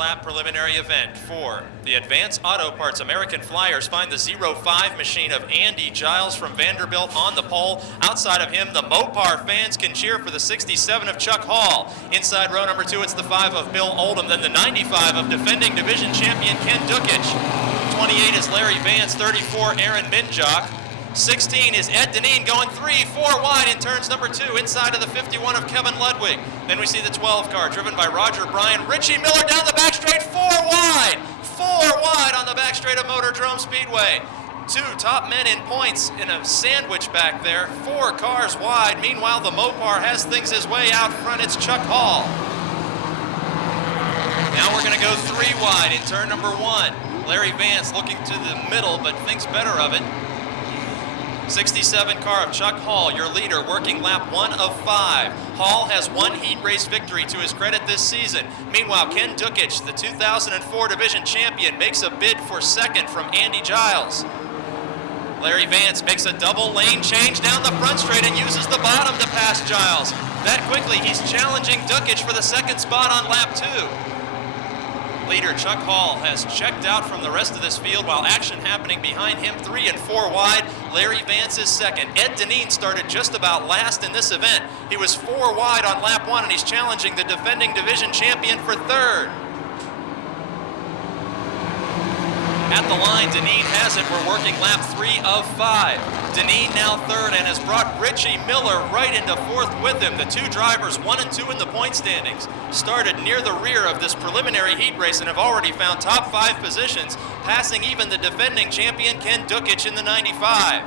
lap preliminary event for the Advanced Auto Parts American Flyers. Find the 05 machine of Andy Giles from Vanderbilt on the pole. Outside of him, the Mopar fans can cheer for the 67 of Chuck Hall. Inside row number 2, it's the 5 of Bill Oldham, then the 95 of defending division champion Ken Dukich. 28 is Larry Vance, 34 Aaron Minjock. 16 is Ed Deneen going 3-4 wide in turns number 2 inside of the 51 of Kevin Ludwig. Then we see the 12 car driven by Roger Bryan. Richie Miller down the back straight, 4 wide. 4 wide on the back straight of Motordrome Speedway. 2 top men in points in a sandwich back there. 4 cars wide. Meanwhile, the Mopar has things his way out front. It's Chuck Hall. Now we're going to go 3 wide in turn number 1. Larry Vance looking to the middle, but thinks better of it. 67 car of Chuck Hall, your leader, working lap 1 of 5. Hall has 1 heat race victory to his credit this season. Meanwhile, Ken Dukich, the 2004 division champion, makes a bid for second from Andy Giles. Larry Vance makes a double lane change down the front straight and uses the bottom to pass Giles. That quickly, he's challenging Dukich for the second spot on lap 2. Leader Chuck Hall has checked out from the rest of this field while action happening behind him. 3 and 4 wide. Larry Vance is second. Ed Deneen started just about last in this event. He was 4 wide on lap 1 and he's challenging the defending division champion for third. At the line, Deneen has it. We're working lap 3 of 5. Deneen now third and has brought Richie Miller right into fourth with him. The 2 drivers, 1 and 2 in the point standings, started near the rear of this preliminary heat race and have already found top 5 positions, passing even the defending champion Ken Dukich in the 95.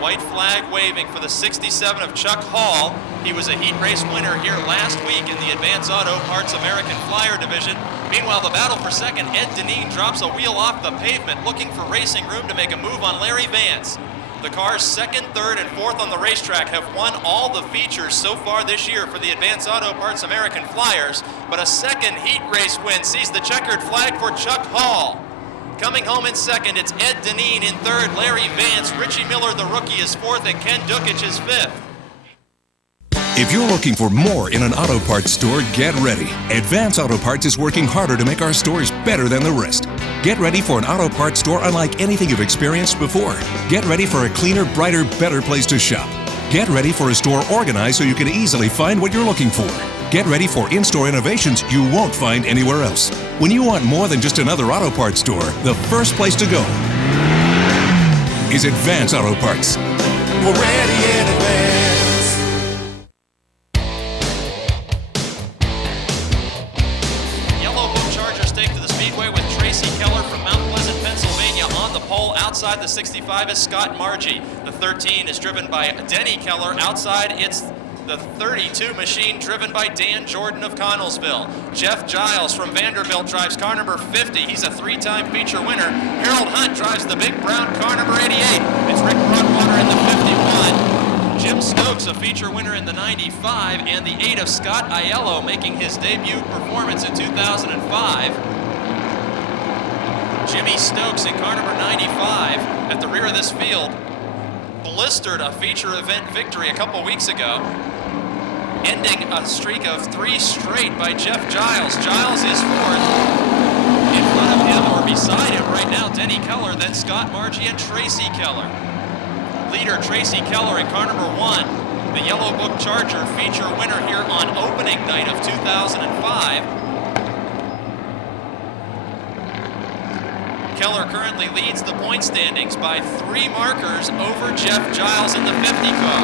White flag waving for the 67 of Chuck Hall. He was a heat race winner here last week in the Advanced Auto Parts American Flyer division. Meanwhile, the battle for second, Ed Deneen drops a wheel off the pavement looking for racing room to make a move on Larry Vance. The cars second, third, and fourth on the racetrack have won all the features so far this year for the Advanced Auto Parts American Flyers, but a second heat race win sees the checkered flag for Chuck Hall. Coming home in second, it's Ed Deneen in third, Larry Vance, Richie Miller, the rookie, is fourth, and Ken Dukich is fifth. If you're looking for more in an auto parts store, get ready. Advance Auto Parts is working harder to make our stores better than the rest. Get ready for an auto parts store unlike anything you've experienced before. Get ready for a cleaner, brighter, better place to shop. Get ready for a store organized so you can easily find what you're looking for. Get ready for in-store innovations you won't find anywhere else. When you want more than just another auto parts store, the first place to go is Advance Auto Parts. We're ready in advance. Outside the 65 is Scott Margie. The 13 is driven by Denny Keller. Outside, it's the 32 machine driven by Dan Jordan of Connellsville. Jeff Giles from Vanderbilt drives car number 50. He's a 3-time feature winner. Harold Hunt drives the big brown car number 88. It's Rick Broadwater in the 51. Jim Stokes, a feature winner in the 95, and the 8 of Scott Aiello making his debut performance in 2005. Jimmy Stokes in car number 95 at the rear of this field blistered a feature event victory a couple weeks ago, ending a streak of 3 straight by Jeff Giles. Giles is fourth. In front of him or beside him right now, Denny Keller, then Scott Margie and Tracy Keller. Leader Tracy Keller in car number 1, the Yellow Book Charger feature winner here on opening night of 2005. Keller currently leads the point standings by 3 markers over Jeff Giles in the 50 car.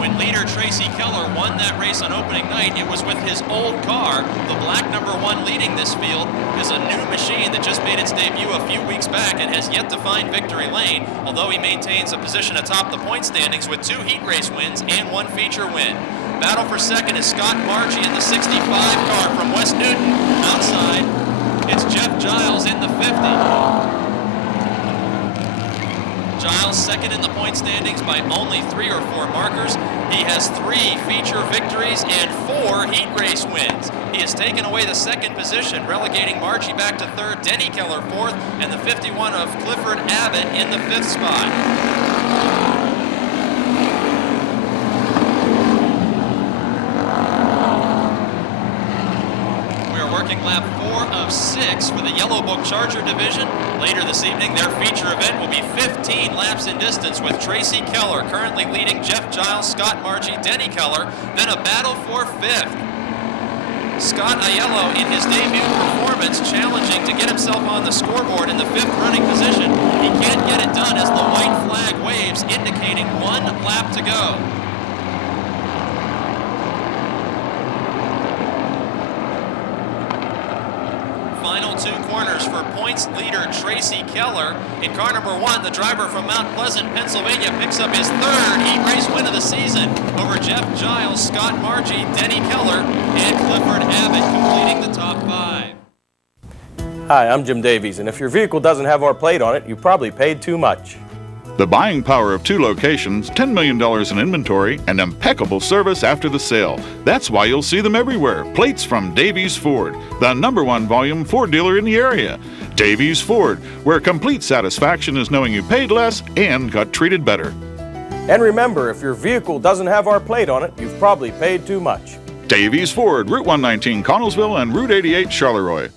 When leader Tracy Keller won that race on opening night, it was with his old car. The black number 1 leading this field is a new machine that just made its debut a few weeks back and has yet to find victory lane, although he maintains a position atop the point standings with 2 heat race wins and 1 feature win. Battle for second is Scott Margie in the 65 car from West Newton. Outside, it's Jeff Giles in the 50. Giles second in the point standings by only 3 or 4 markers. He has 3 feature victories and 4 heat race wins. He has taken away the second position, relegating Margie back to third, Denny Keller fourth, and the 51 of Clifford Abbott in the 5th spot. working lap 4 of 6 for the Yellow Book Charger division. Later this evening, their feature event will be 15 laps in distance with Tracy Keller currently leading Jeff Giles, Scott Margie, Denny Keller, then a battle for 5th. Scott Aiello in his debut performance challenging to get himself on the scoreboard in the 5th running position. He can't get it done as the white flag waves indicating 1 lap to go. Final 2 corners for points leader Tracy Keller. In car number 1, the driver from Mount Pleasant, Pennsylvania, picks up his 3rd heat race win of the season over Jeff Giles, Scott Margie, Denny Keller, and Clifford Abbott, completing the top 5. Hi, I'm Jim Davies, and if your vehicle doesn't have our plate on it, you probably paid too much. The buying power of 2 locations, $10 million in inventory, and impeccable service after the sale. That's why you'll see them everywhere. Plates from Davies Ford, the #1 volume Ford dealer in the area. Davies Ford, where complete satisfaction is knowing you paid less and got treated better. And remember, if your vehicle doesn't have our plate on it, you've probably paid too much. Davies Ford, Route 119 Connellsville and Route 88 Charleroi.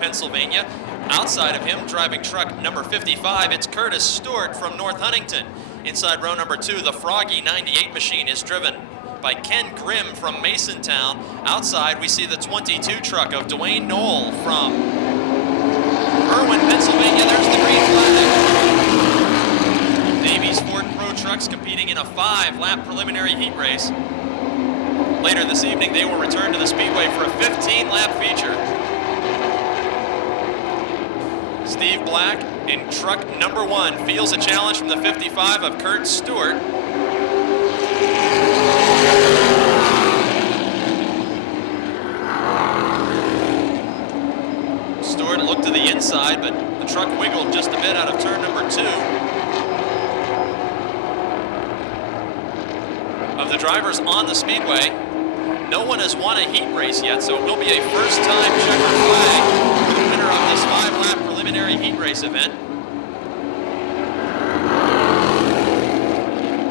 Pennsylvania. Outside of him, driving truck number 55, it's Curtis Stewart from North Huntington. Inside row number 2, the Froggy 98 machine is driven by Ken Grimm from Masontown. Outside, we see the 22 truck of Dwayne Knoll from Irwin, Pennsylvania. There's the green flag. Davies Ford Pro Trucks competing in a 5-lap preliminary heat race. Later this evening, they will return to the Speedway for a 15-lap feature. Steve Black in truck number 1 feels a challenge from the 55 of Kurt Stewart. Stewart looked to the inside, but the truck wiggled just a bit out of turn number 2. Of the drivers on the Speedway, no one has won a heat race yet, so it will be a first-time checkered flag for the winner of this 5-lap preliminary heat race event.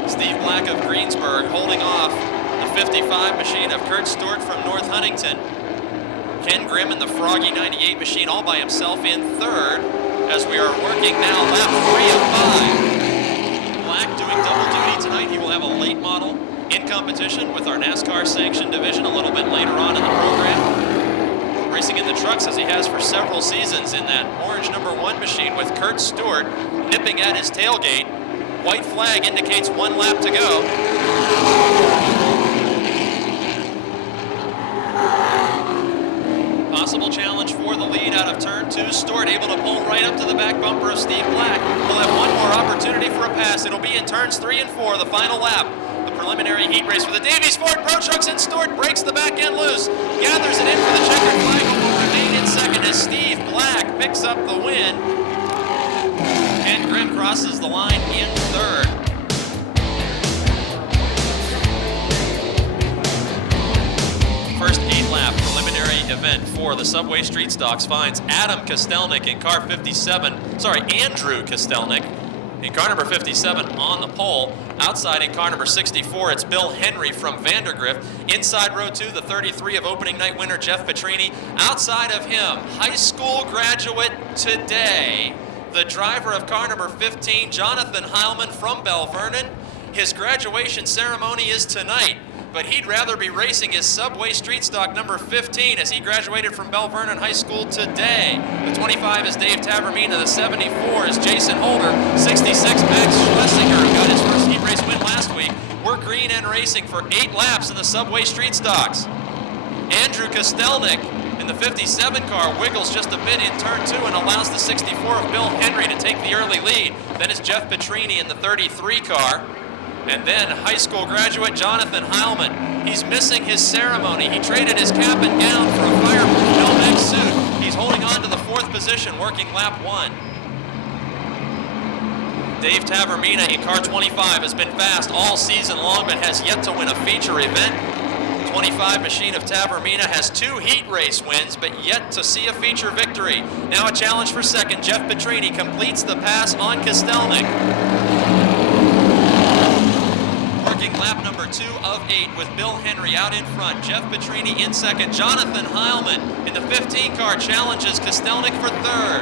Steve Black of Greensburg holding off the 55 machine of Kurt Stewart from North Huntington. Ken Grimm in the Froggy 98 machine all by himself in 3rd as we are working now lap 3 of 5. Black doing double duty tonight. He will have a late model in competition with our NASCAR sanctioned division a little bit later on in the program. Racing in the trucks as he has for several seasons in that orange number 1 machine with Kurt Stewart nipping at his tailgate. White flag indicates 1 lap to go. Possible challenge for the lead out of turn 2. Stewart able to pull right up to the back bumper of Steve Black. He'll have one more opportunity for a pass. It'll be in turns 3 and 4, the final lap. Preliminary heat race for the Davies Ford Pro Trucks, and Stewart breaks the back end loose, gathers it in for the checkered flag, and will remain in 2nd as Steve Black picks up the win. Ken Grimm crosses the line in 3rd. First 8-lap preliminary event for the Subway Street Stocks finds Andrew Kostelnik in car number 57 on the pole. Outside in car number 64, it's Bill Henry from Vandergrift. Inside row 2, the 33 of opening night winner Jeff Petrini. Outside of him, high school graduate today, the driver of car number 15, Jonathan Heilman from Bell Vernon. His graduation ceremony is tonight, but he'd rather be racing his Subway Street Stock number 15 as he graduated from Bell Vernon High School today. The 25 is Dave Tavermina, the 74 is Jason Holder, 66 Max Schlesinger, who got his first heat race win last week. We're green and racing for 8 laps in the Subway Street Stocks. Andrew Kostelnik in the 57 car wiggles just a bit in turn 2 and allows the 64 of Bill Henry to take the early lead. Then it's Jeff Petrini in the 33 car. And then high school graduate Jonathan Heilman. He's missing his ceremony. He traded his cap and gown for a fireproof Nomex suit. He's holding on to the 4th position, working lap 1. Dave Tavermina in car 25 has been fast all season long, but has yet to win a feature event. 25 machine of Tavermina has 2 heat race wins, but yet to see a feature victory. Now a challenge for second. Jeff Petrini completes the pass on Kostelnik. Working lap number 2 of 8 with Bill Henry out in front. Jeff Petrini in second. Jonathan Heilman in the 15 car challenges Kostelnik for third.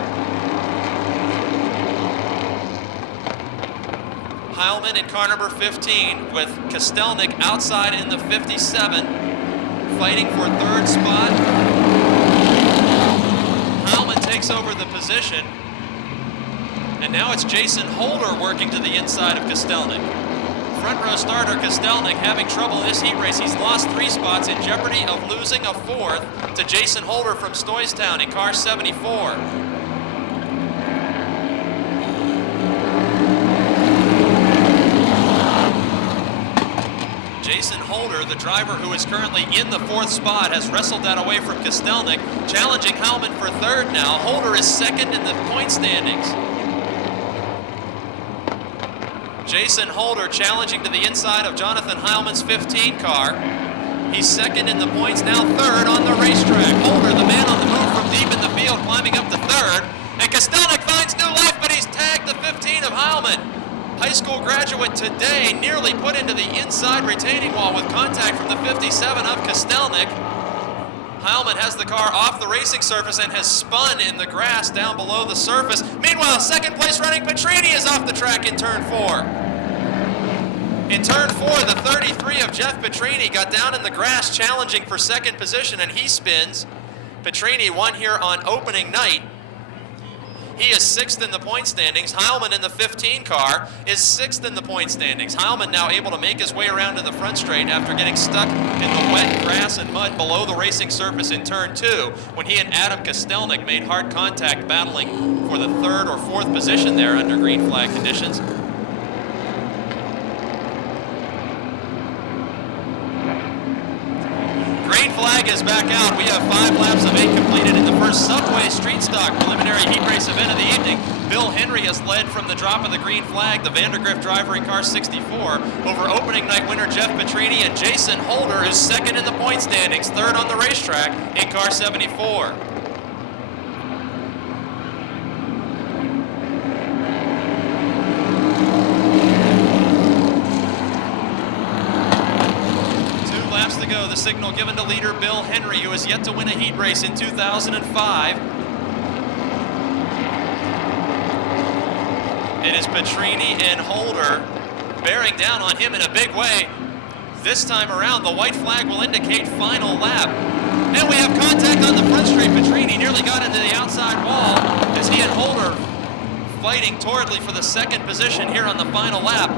Heilman in car number 15 with Kostelnik outside in the 57, fighting for third spot. Heilman takes over the position, and now it's Jason Holder working to the inside of Kostelnik. Front row starter Kostelnik having trouble in this heat race. He's lost 3 spots, in jeopardy of losing a 4th to Jason Holder from Stoystown in car 74. Jason Holder, the driver who is currently in the 4th spot, has wrestled that away from Kostelnik, challenging Heilman for third now. Holder is second in the point standings. Jason Holder challenging to the inside of Jonathan Heilman's 15 car. He's second in the points, now third on the racetrack. Holder, the man on the move from deep in the field, climbing up to third. And Kostelnik finds new life, but he's tagged the 15 of Heilman. High school graduate today nearly put into the inside retaining wall with contact from the 57 of Kostelnik. Heilman has the car off the racing surface and has spun in the grass down below the surface. Meanwhile, second place running Petrini is off the track in turn 4. In turn 4, the 33 of Jeff Petrini got down in the grass challenging for second position, and he spins. Petrini won here on opening night. He is 6th in the point standings. Heilman in the 15 car is 6th in the point standings. Heilman now able to make his way around to the front straight after getting stuck in the wet grass and mud below the racing surface in turn 2 when he and Adam Kostelnik made hard contact battling for the 3rd or 4th position there under green flag conditions. Green flag is back out. We have 5 laps of 8 completed in the first Subway Street Stock preliminary heat race event of the evening. Bill Henry has led from the drop of the green flag, the Vandergrift driver in car 64, over opening night winner Jeff Petrini, and Jason Holder is second in the point standings, third on the racetrack in car 74. To go, the signal given to leader Bill Henry, who has yet to win a heat race in 2005. It is Petrini and Holder bearing down on him in a big way. This time around, the white flag will indicate final lap. And we have contact on the front straight. Petrini nearly got into the outside wall as he and Holder fighting torridly for the second position here on the final lap.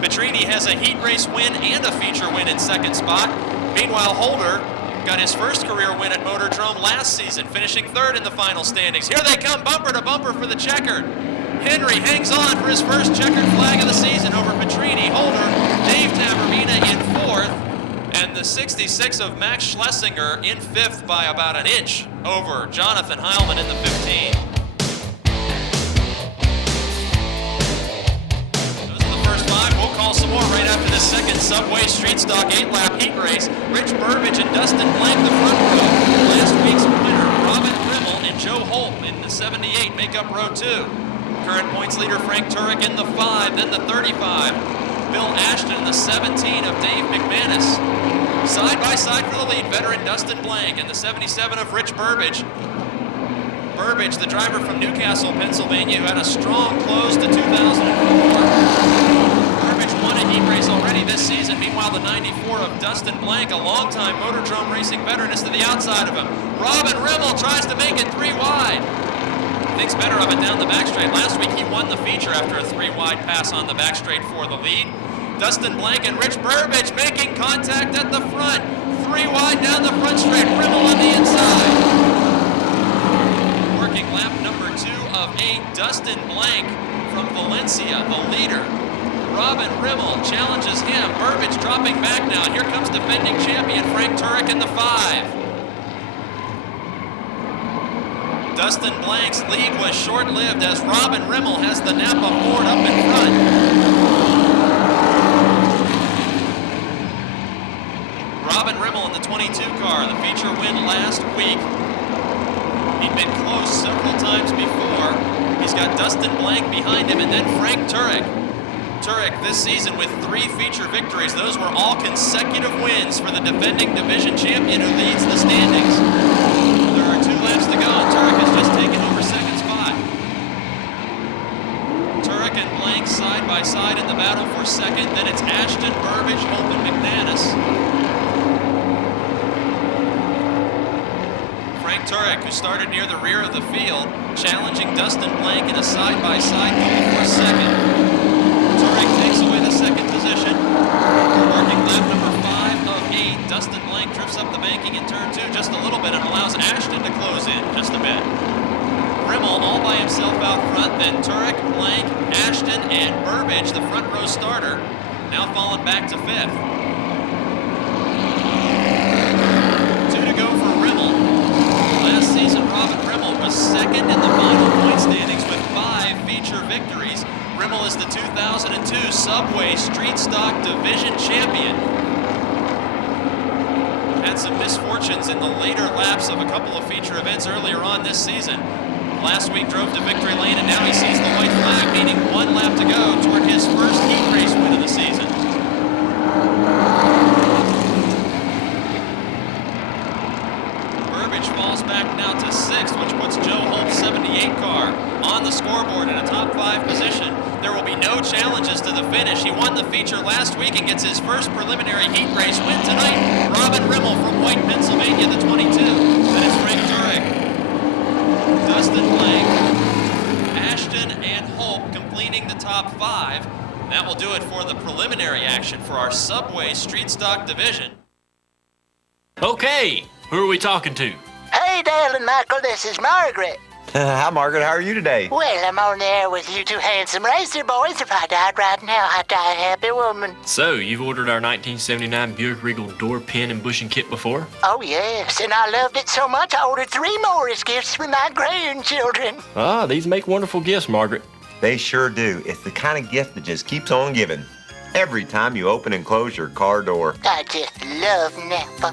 Petrini has a heat race win and a feature win in second spot. Meanwhile, Holder got his first career win at Motordrome last season, finishing third in the final standings. Here they come, bumper to bumper for the checkered. Henry hangs on for his first checkered flag of the season over Petrini. Holder, Dave Tavermina in 4th, and the 66 of Max Schlesinger in 5th by about an inch over Jonathan Heilman in the 15. We'll call some more right after this second Subway Street Stock 8-lap heat race. Rich Burbage and Dustin Blank, the front row. Last week's winner, Robin Rimmel and Joe Holt in the 78 make up row 2. Current points leader Frank Turek in the 5, then the 35. Bill Ashton in the 17 of Dave McManus. Side by side for the lead, veteran Dustin Blank and the 77 of Rich Burbage. Burbage, the driver from Newcastle, Pennsylvania, who had a strong close to 2004. Won a heat race already this season. Meanwhile, the 94 of Dustin Blank, a longtime Motordrome racing veteran, is to the outside of him. Robin Rimmel tries to make it 3 wide. Thinks better of it down the back straight. Last week, he won the feature after a 3 wide pass on the back straight for the lead. Dustin Blank and Rich Burbage making contact at the front. 3 wide down the front straight. Rimmel on the inside. Working lap number 2 of 8, Dustin Blank from Valencia, the leader. Robin Rimmel challenges him. Burbage dropping back now. Here comes defending champion Frank Turek in the 5. Dustin Blank's lead was short-lived as Robin Rimmel has the Napa Ford up in front. Frank Turek. Turek this season with 3 feature victories. Those were all consecutive wins for the defending division champion who leads the standings. There are 2 laps to go, and Turek has just taken over second spot. Turek and Blank side by side in the battle for second. Then it's Ashton, Burbage, Hope, and McManus. Frank Turek, who started near the rear of the field, challenging Dustin Blank in a side-by-side duel for second. Turek takes away the second position. Working lap number 5 of 8. Dustin Blank drifts up the banking in turn 2 just a little bit and allows Ashton to close in just a bit. Rimmel all by himself out front, then Turek, Blank, Ashton, and Burbage, the front row starter, now falling back to 5th. 2 to go for Rimmel. Last season, Robin Rimmel was second in the final point standings with 5 feature victories. Rimmel is the 2002 Subway Street Stock Division champion. Had some misfortunes in the later laps of a couple of feature events earlier on this season. Last week drove to victory lane, and now he sees the white flag, meaning 1 lap to go toward his first heat race win of the season. Burbage falls back now to 6th, which puts Joe Holt's 78 car on the scoreboard in a top 5 position. There will be no challenges to the finish. He won the feature last week and gets his first preliminary heat race win tonight. Robin Rimmel from White, Pennsylvania, the 22. Then it's Frank Turek, Dustin Blank, Ashton, and Hope completing the top 5. That will do it for the preliminary action for our Subway Street Stock Division. Okay, who are we talking to? Hey, Dale and Michael, this is Margaret. Hi, Margaret. How are you today? Well, I'm on the air with you 2 handsome racer boys. If I died right now, I'd die a happy woman. So, you've ordered our 1979 Buick Regal door pin and bushing kit before? Oh, yes, and I loved it so much I ordered 3 more as gifts for my grandchildren. Ah, these make wonderful gifts, Margaret. They sure do. It's the kind of gift that just keeps on giving. Every time you open and close your car door. I just love Napa.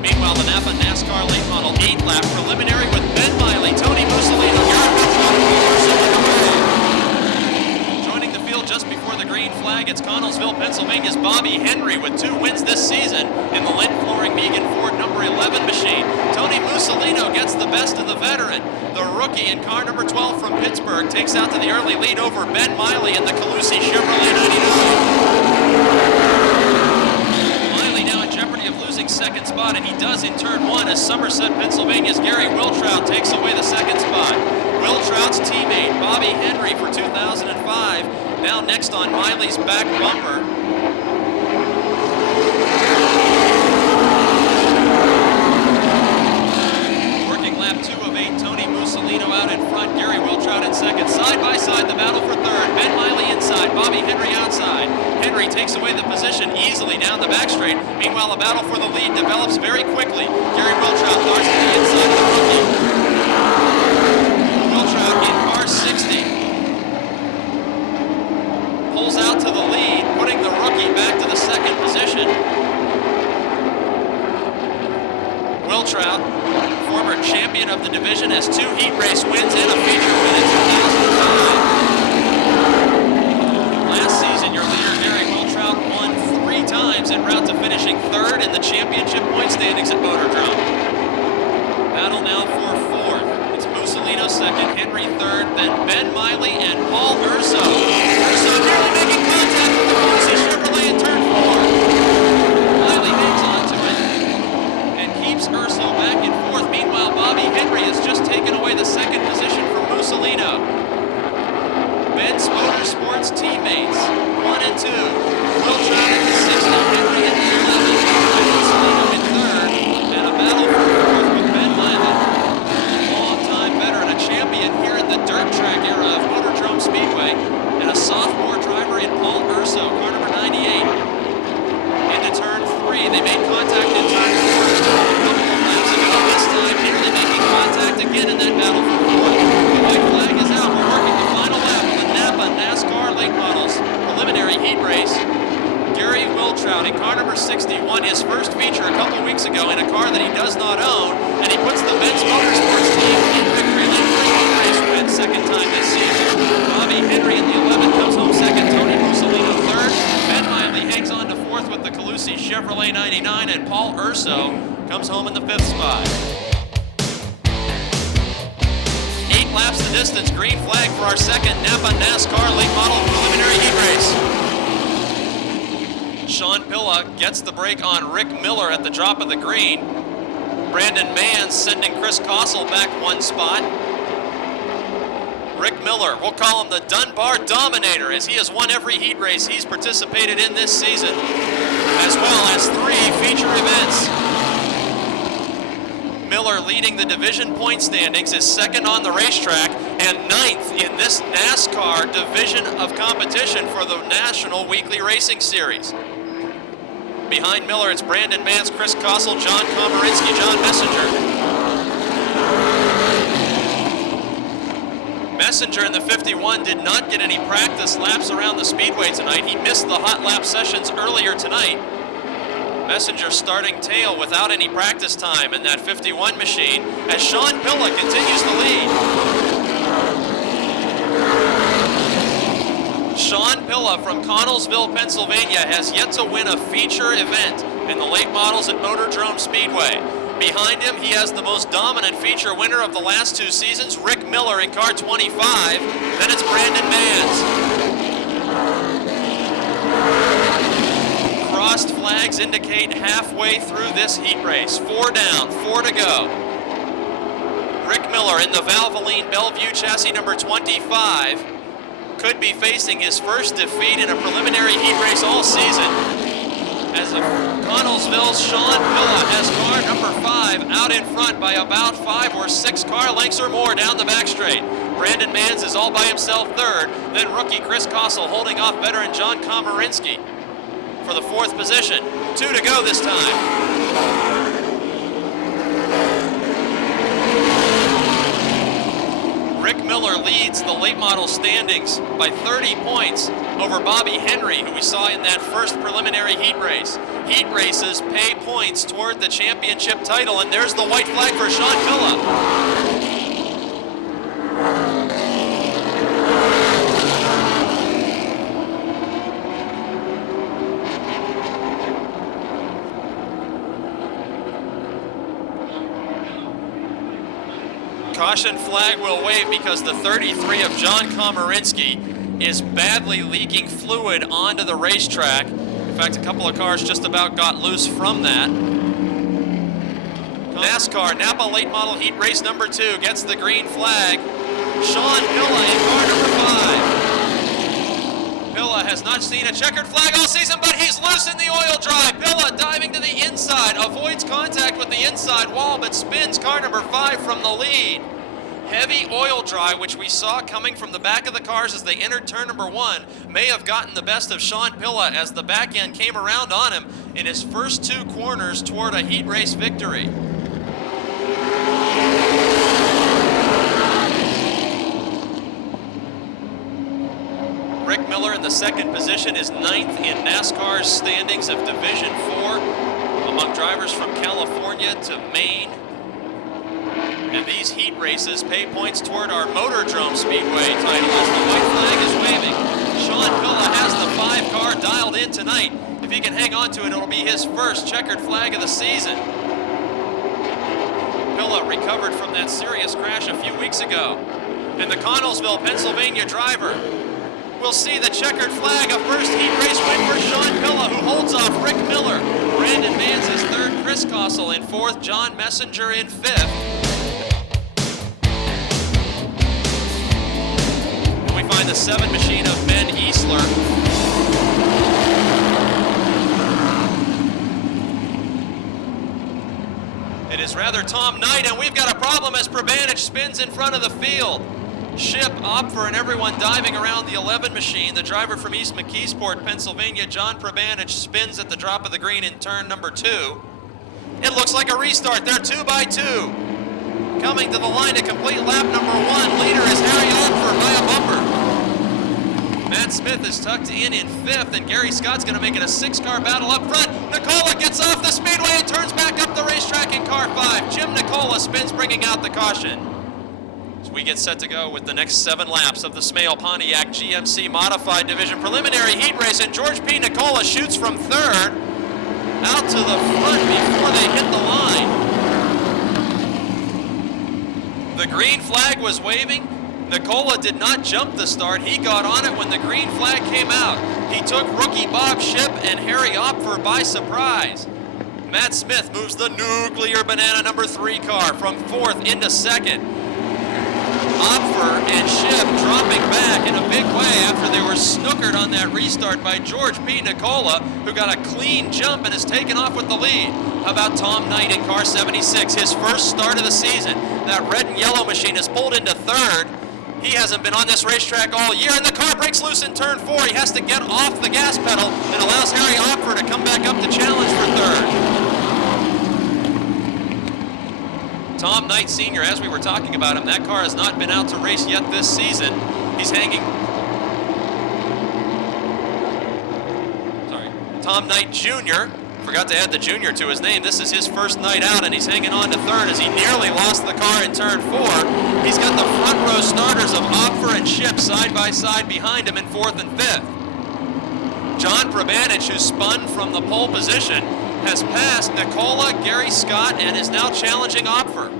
Meanwhile, the Napa NASCAR late model 8-lap preliminary with Ben Miley, Tony Mussolino, Garrett Wilson. Joining the field just before the green flag, it's Connellsville, Pennsylvania's Bobby Henry with 2 wins this season in the Lent Flooring Megan Ford number 11 machine. Tony Mussolino gets the best of the veteran. The rookie in car number 12 from Pittsburgh takes out to the early lead over Ben Miley in the Calusi Chevrolet 99. Jeopardy of losing second spot, and he does in turn 1 as Somerset, Pennsylvania's Gary Wiltrout takes away the second spot. Wiltrout's teammate, Bobby Henry for 2005, now next on Miley's back bumper. Working lap 2 of 8, Tony Mussolino out in front, Gary Wiltrout in second. Side by side, the battle for third. Ben Miley inside, Bobby Henry outside. Henry takes away the position easily down the back straight. Meanwhile, a battle for the lead develops very quickly. Gary Wiltrout darts to the inside of the rookie. Wiltrout in car 60. Pulls out to the lead, putting the rookie back to the second position. Wiltrout, former champion of the division, has 2 heat race wins and a feature win in 2005. Last season, your leader, Gary Wiltrout, won 3 times en route to finishing 3rd in the championship point standings at Motordrome. Battle now for 4th. It's Mussolino 2nd, Henry 3rd, then Ben Miley and Paul Urso. Urso nearly making contact with the Calusi Chevrolet in turn 4. Miley hangs on to it and keeps Urso back in 4th. Meanwhile, Bobby Henry has just taken away the second position from Mussolino. Ben's Motorsports teammates, 1 and 2. Wiltrout in the 6th, Henry in the 11th, Mussolino in 3rd, and a battle for 4th with Ben Miley. Long-time veteran, a champion here in the dirt track era of Motordrome Speedway, and a sophomore driver in Paul Urso, car number 98. Into turn 3, they made contact in turn 4 a couple of laps ago. This time, nearly making contact again in that battle for 4th. The white flag is out. We're working the final lap of the Napa NASCAR late models preliminary heat race. Gary Wiltrout in car number 60 39, and Paul Urso comes home in the 5th spot. 8 laps the distance, green flag for our second Napa NASCAR late model preliminary heat race. Sean Pilla gets the break on Rick Miller at the drop of the green. Brandon Mann sending Chris Kossel back 1 spot. Rick Miller, we'll call him the Dunbar Dominator, as he has won every heat race he's participated in this season, as well as 3 feature events. Miller leading the division point standings, is second on the racetrack and 9th in this NASCAR division of competition for the National Weekly Racing Series. Behind Miller, it's Brandon Mans, Chris Kossel, John Komarinsky, John Messenger. Messenger in the 51 did not get any practice laps around the speedway tonight. He missed the hot lap sessions earlier tonight. Messenger starting tail without any practice time in that 51 machine as Sean Pilla continues to lead. Sean Pilla from Connellsville, Pennsylvania has yet to win a feature event in the late models at MOTORDROME Speedway. Behind him, he has the most dominant feature winner of the last 2 seasons, Rick Miller in car 25. Then it's Brandon Mans. Crossed flags indicate halfway through this heat race. 4 down, 4 to go. Rick Miller in the Valvoline Bellevue chassis number 25 could be facing his first defeat in a preliminary heat race all season, as Connellsville's Sean Pilla has car number 5 out in front by about 5 or 6 car lengths or more down the back straight. Brandon Mans is all by himself 3rd, then rookie Chris Kossel holding off veteran John Komarinsky for the 4th position. 2 to go this time. Rick Miller leads the late model standings by 30 points over Bobby Henry, who we saw in that first preliminary heat race. Heat races pay points toward the championship title, and there's the white flag for Sean Pilla. Caution flag will wave because the 33 of John Komarinsky is badly leaking fluid onto the racetrack. In fact, a couple of cars just about got loose from that. NASCAR Napa late model heat race number 2 gets the green flag. Sean Pilla in car number 5. Pilla has not seen a checkered flag all season, but he's loose in the oil dry. Pilla diving to the inside, avoids contact with the inside wall, but spins car number 5 from the lead. Heavy oil dry, which we saw coming from the back of the cars as they entered turn number 1, may have gotten the best of Sean Pilla as the back end came around on him in his first 2 corners toward a heat race victory. Rick Miller in the 2nd position is 9th in NASCAR's standings of Division 4 among drivers from California to Maine. And these heat races pay points toward our MOTORDROME Speedway title as the white flag is waving. Sean Pilla has the 5 car dialed in tonight. If he can hang on to it, it'll be his first checkered flag of the season. Pilla recovered from that serious crash a few weeks ago. And the Connellsville, Pennsylvania driver will see the checkered flag, a first heat race win for Sean Pilla, who holds off Rick Miller. Brandon Mans is 3rd, Chris Kossel in 4th, John Messenger in 5th. And we find the 7 machine of Ben Easler. It is rather Tom Knight, and we've got a problem as Prabanich spins in front of the field. Ship, Opfer, and everyone diving around the 11 machine. The driver from East McKeesport, Pennsylvania, John Prabanich, spins at the drop of the green in turn number 2. It looks like a restart. They're 2 by 2. Coming to the line to complete lap number 1. Leader is Harry Opfer by a bumper. Matt Smith is tucked in 5th, and Gary Scott's going to make it a 6-car battle up front. Nicola gets off the speedway and turns back up the racetrack in car 5. Jim Nicola spins, bringing out the caution. As we get set to go with the next 7 laps of the Smale Pontiac GMC Modified Division preliminary heat race, and George P. Nicola shoots from 3rd. out to the front before they hit the line. The green flag was waving. Nicola did not jump the start. He got on it when the green flag came out. He took rookie Bob Shipp and Harry Opfer by surprise. Matt Smith moves the nuclear banana number 3 car from 4th into 2nd. Opfer and Shipp dropping back in a big way after they were snookered on that restart by George P. Nicola, who got a clean jump and has taken off with the lead. How about Tom Knight in car 76, his first start of the season? That red and yellow machine is pulled into 3rd. He hasn't been on this racetrack all year, and the car breaks loose in turn 4. He has to get off the gas pedal and allows Harry Opfer to come back up to challenge for 3rd. Tom Knight Sr., as we were talking about him, that car has not been out to race yet this season. He's hanging... Sorry. Tom Knight Jr., forgot to add the junior to his name. This is his first night out, and he's hanging on to 3rd as he nearly lost the car in turn 4. He's got the front row starters of Opfer and Shipp side by side behind him in 4th and 5th. John Prabanich, who spun from the pole position, has passed Nicola, Gary Scott, and is now challenging Opfer.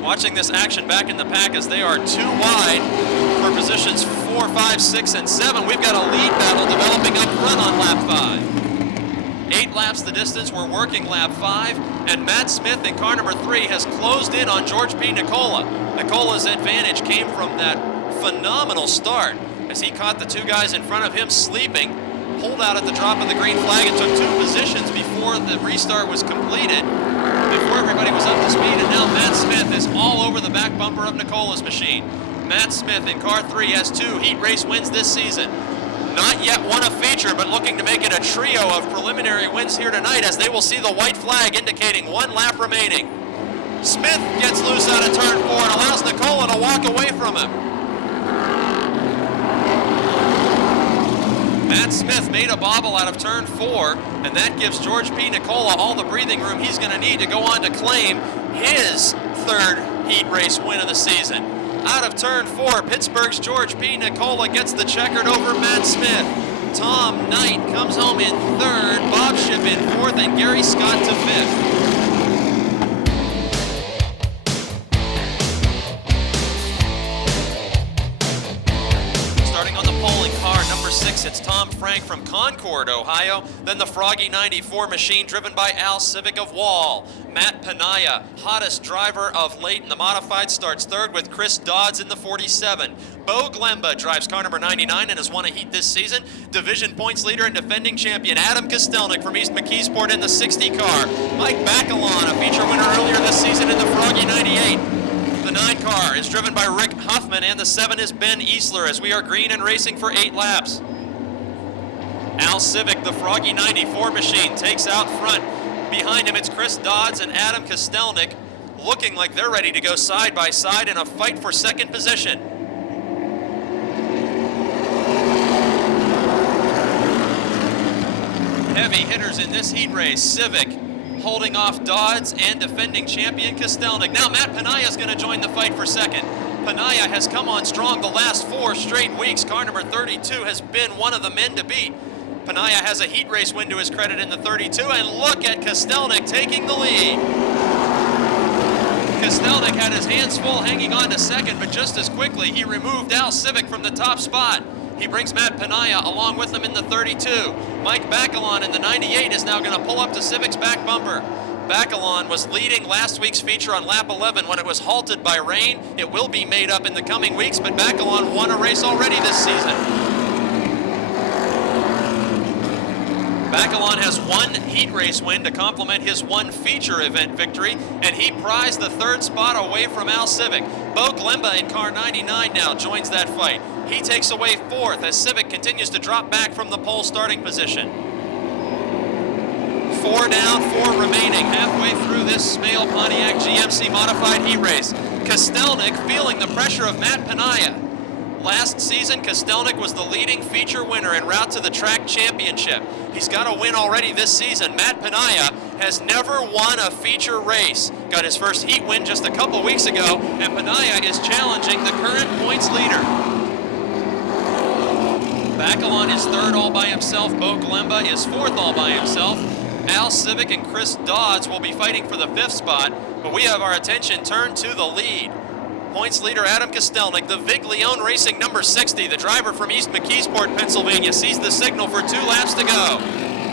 Watching this action back in the pack as they are 2 wide for positions 4, 5, 6, and 7. We've got a lead battle developing up front on lap 5. 8 laps the distance. We're working lap 5, and Matt Smith in car number 3 has closed in on George P. Nicola. Nicola's advantage came from that phenomenal start as he caught the 2 guys in front of him sleeping, pulled out at the drop of the green flag, and took 2 positions before the restart was completed, before everybody was up to speed, and now Matt Smith is all over the back bumper of Nicola's machine. Matt Smith in car 3 has 2 heat race wins this season. Not yet won a feature, but looking to make it a trio of preliminary wins here tonight as they will see the white flag indicating 1 lap remaining. Smith gets loose out of turn 4 and allows Nicola to walk away from him. Matt Smith made a bobble out of turn 4, and that gives George P. Nicola all the breathing room he's going to need to go on to claim his 3rd heat race win of the season. Out of turn 4, Pittsburgh's George P. Nicola gets the checkered over Matt Smith. Tom Knight comes home in 3rd, Bob Shipp in 4th, and Gary Scott to 5th. Number 6, it's Tom Frank from Concord, Ohio. Then the Froggy 94 machine driven by Al Civic of Wall. Matt Panaya, hottest driver of late in the modified, starts 3rd with Chris Dodds in the 47. Bo Glemba drives car number 99 and has won a heat this season. Division points leader and defending champion Adam Kostelnik from East McKeesport in the 60 car. Mike Bacalon, a feature winner earlier this season in the Froggy 98. The 9 car is driven by Rick Huffman, and the 7 is Ben Easler as we are green and racing for 8 laps. Al Civic, the Froggy 94 machine, takes out front. Behind him, it's Chris Dodds and Adam Kostelnik, looking like they're ready to go side by side in a fight for 2nd position. Heavy hitters in this heat race. Civic holding off Dodds and defending champion Kostelnik. Now Matt Panaya is going to join the fight for 2nd. Panaya has come on strong the last 4 straight weeks. Car number 32 has been one of the men to beat. Panaya has a heat race win to his credit in the 32, and look at Kostelnik taking the lead. Kostelnik had his hands full hanging on to 2nd, but just as quickly he removed Al Civic from the top spot. He brings Matt Panaya along with him in the 32. Mike Bacalon in the 98 is now going to pull up to Civic's back bumper. Bacalon was leading last week's feature on lap 11 when it was halted by rain. It will be made up in the coming weeks, but Bacalon won a race already this season. Bacalon has 1 heat race win to complement his 1 feature event victory, and he prized the 3rd spot away from Al Civic. Bo Glemba in car 99 now joins that fight. He takes away 4th as Civic continues to drop back from the pole starting position. 4 down, 4 remaining, halfway through this Smale Pontiac GMC modified heat race. Kostelnik feeling the pressure of Matt Panaya. Last season, Kostelnik was the leading feature winner en route to the track championship. He's got a win already this season. Matt Panaya has never won a feature race. Got his first heat win just a couple weeks ago, and Panaya is challenging the current points leader. Bacalon is third all by himself. Bo Glemba is fourth all by himself. Al Civic and Chris Dodds will be fighting for the fifth spot, but we have our attention turned to the lead. Points leader Adam Kostelnik, the Viglione Racing number 60, the driver from East McKeesport, Pennsylvania, sees the signal for 2 laps to go.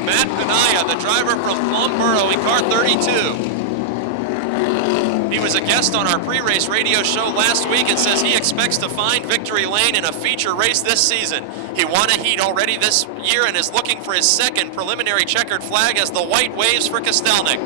Matt Penaya, the driver from Plumboro in car 32. He was a guest on our pre-race radio show last week and says he expects to find victory lane in a feature race this season. He won a heat already this year and is looking for his second preliminary checkered flag as the white waves for Kostelnik.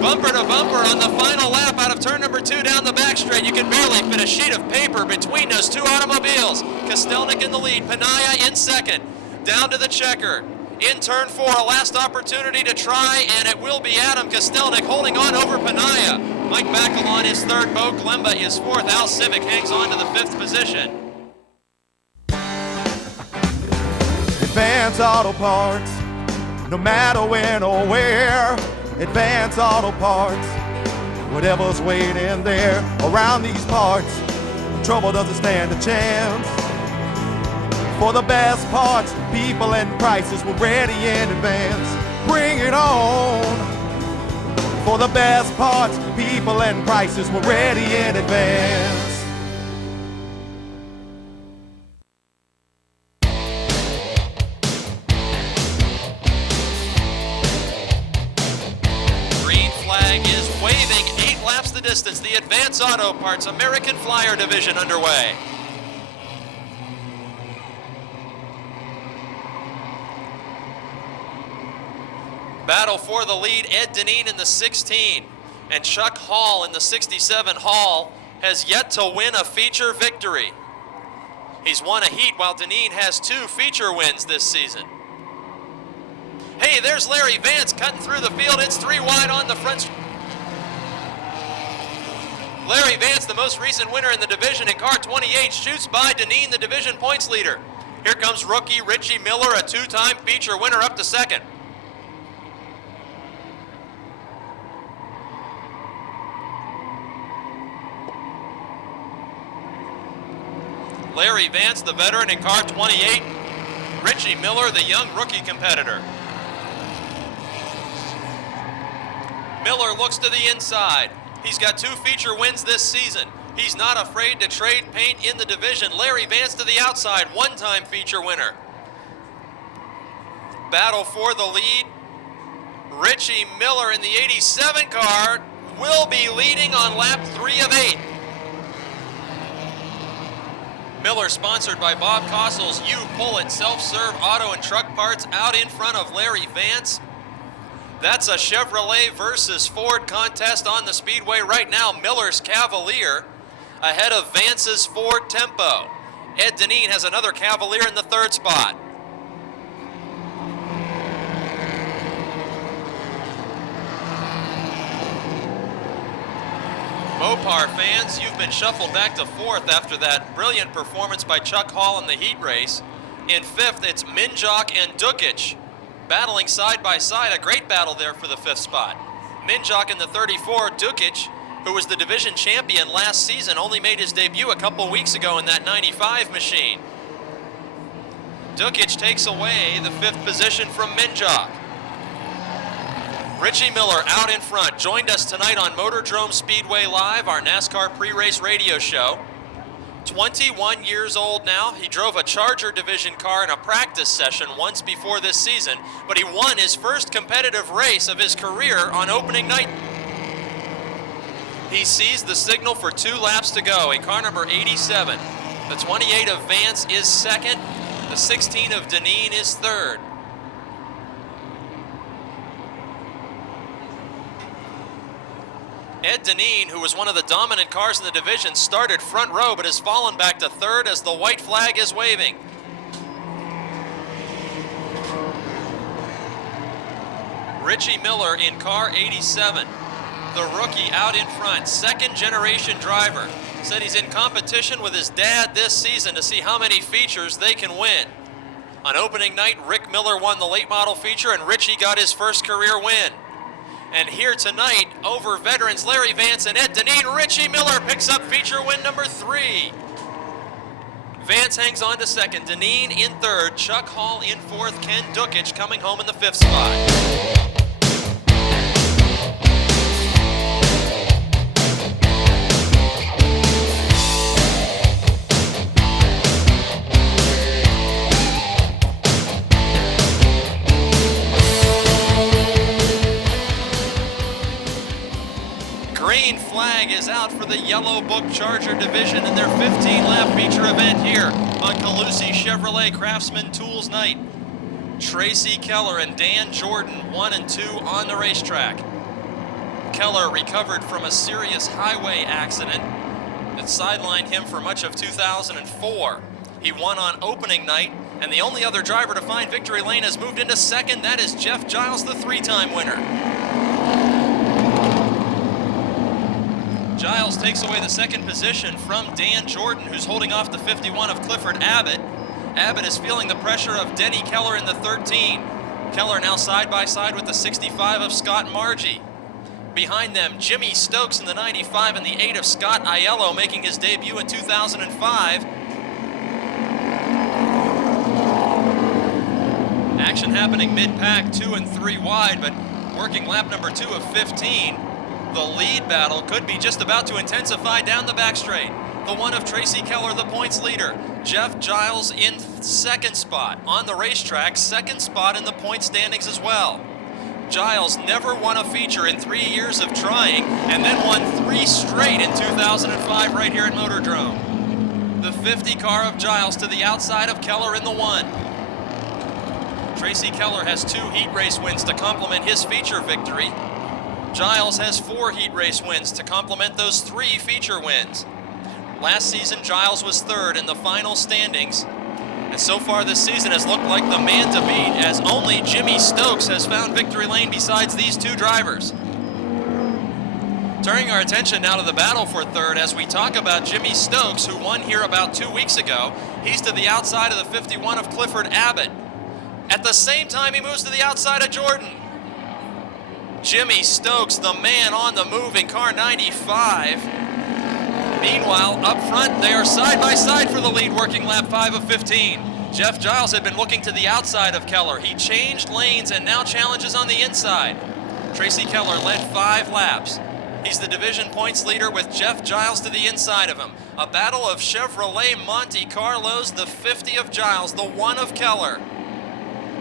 Bumper to bumper on the final lap out of turn number 2 down the back straight. You can barely fit a sheet of paper between those two automobiles. Kostelnik in the lead, Penaya in second. Down to the checker. In turn 4, a last opportunity to try, and it will be Adam Kostelnik holding on over Penaya. Mike Bacalon is third, Bo Glemba is fourth. Al Civic hangs on to the 5th position. Advance Auto Parts, no matter when or where. Advance Auto Parts, whatever's waiting there. Around these parts, trouble doesn't stand a chance. For the best parts, people and prices, we're ready in advance. Bring it on. For the best parts, people and prices, we're ready in advance. Green flag is waving 8 laps the distance. The Advance Auto Parts American Flyer Division underway. Battle for the lead, Ed Deneen in the 16, and Chuck Hall in the 67. Hall has yet to win a feature victory. He's won a heat while Deneen has 2 feature wins this season. Hey, there's Larry Vance cutting through the field. It's 3 wide on the front. Larry Vance, the most recent winner in the division in car 28, shoots by Deneen, the division points leader. Here comes rookie Richie Miller, a 2-time feature winner, up to second. Larry Vance, the veteran in car 28. Richie Miller, the young rookie competitor. Miller looks to the inside. He's got 2 feature wins this season. He's not afraid to trade paint in the division. Larry Vance to the outside, 1-time feature winner. Battle for the lead. Richie Miller in the 87 car will be leading on lap 3 of 8. Miller, sponsored by Bob Costle's You Pull It self-serve auto and truck parts, out in front of Larry Vance. That's a Chevrolet versus Ford contest on the Speedway right now. Miller's Cavalier ahead of Vance's Ford Tempo. Ed Deneen has another Cavalier in the 3rd spot. Mopar fans, you've been shuffled back to 4th after that brilliant performance by Chuck Hall in the heat race. In 5th, it's Minjok and Dukic battling side by side. A great battle there for the 5th spot. Minjok in the 34, Dukic, who was the division champion last season, only made his debut a couple weeks ago in that 95 machine. Dukic takes away the 5th position from Minjok. Richie Miller out in front, joined us tonight on MOTORDROME Speedway Live, our NASCAR pre-race radio show. 21 years old now. He drove a Charger division car in a practice session once before this season, but he won his first competitive race of his career on opening night. He sees the signal for 2 laps to go in car number 87. The 28 of Vance is second. The 16 of Deneen is third. Ed Deneen, who was one of the dominant cars in the division, started front row but has fallen back to third as the white flag is waving. Richie Miller in car 87, the rookie out in front, 2nd generation driver. Said he's in competition with his dad this season to see how many features they can win. On opening night, Rick Miller won the late model feature and Richie got his first career win. And here tonight, over veterans Larry Vance and Ed Deneen, Richie Miller picks up feature win number 3. Vance hangs on to second, Deneen in third, Chuck Hall in fourth, Ken Dukic coming home in the 5th spot. Green flag is out for the Yellow Book Charger division in their 15-lap feature event here on Calusi Chevrolet Craftsman Tools Night. Tracy Keller and Dan Jordan, 1 and 2 on the racetrack. Keller recovered from a serious highway accident that sidelined him for much of 2004. He won on opening night, and the only other driver to find victory lane has moved into second. That is Jeff Giles, the 3-time winner. Giles takes away the second position from Dan Jordan, who's holding off the 51 of Clifford Abbott. Abbott is feeling the pressure of Denny Keller in the 13. Keller now side by side with the 65 of Scott Margie. Behind them, Jimmy Stokes in the 95 and the 8 of Scott Aiello, making his debut in 2005. Action happening mid-pack, 2 and 3 wide, but working lap number 2 of 15. The lead battle could be just about to intensify down the back straight. The one of Tracy Keller, the points leader. Jeff Giles in second spot on the racetrack, second spot in the point standings as well. Giles never won a feature in 3 years of trying, and then won 3 straight in 2005 right here at Motordrome. The 50 car of Giles to the outside of Keller in the 1. Tracy Keller has 2 heat race wins to complement his feature victory. Giles has 4 heat race wins to complement those 3 feature wins. Last season, Giles was 3rd in the final standings, and so far this season has looked like the man to beat, as only Jimmy Stokes has found victory lane besides these 2 drivers. Turning our attention now to the battle for 3rd as we talk about Jimmy Stokes, who won here about 2 weeks ago. He's to the outside of the 51 of Clifford Abbott. At the same time, he moves to the outside of Jordan. Jimmy Stokes, the man on the move in car 95. Meanwhile, up front, they are side by side for the lead, working lap 5 of 15. Jeff Giles had been looking to the outside of Keller. He changed lanes and now challenges on the inside. Tracy Keller led 5 laps. He's the division points leader with Jeff Giles to the inside of him. A battle of Chevrolet Monte Carlos, the 50 of Giles, the 1 of Keller.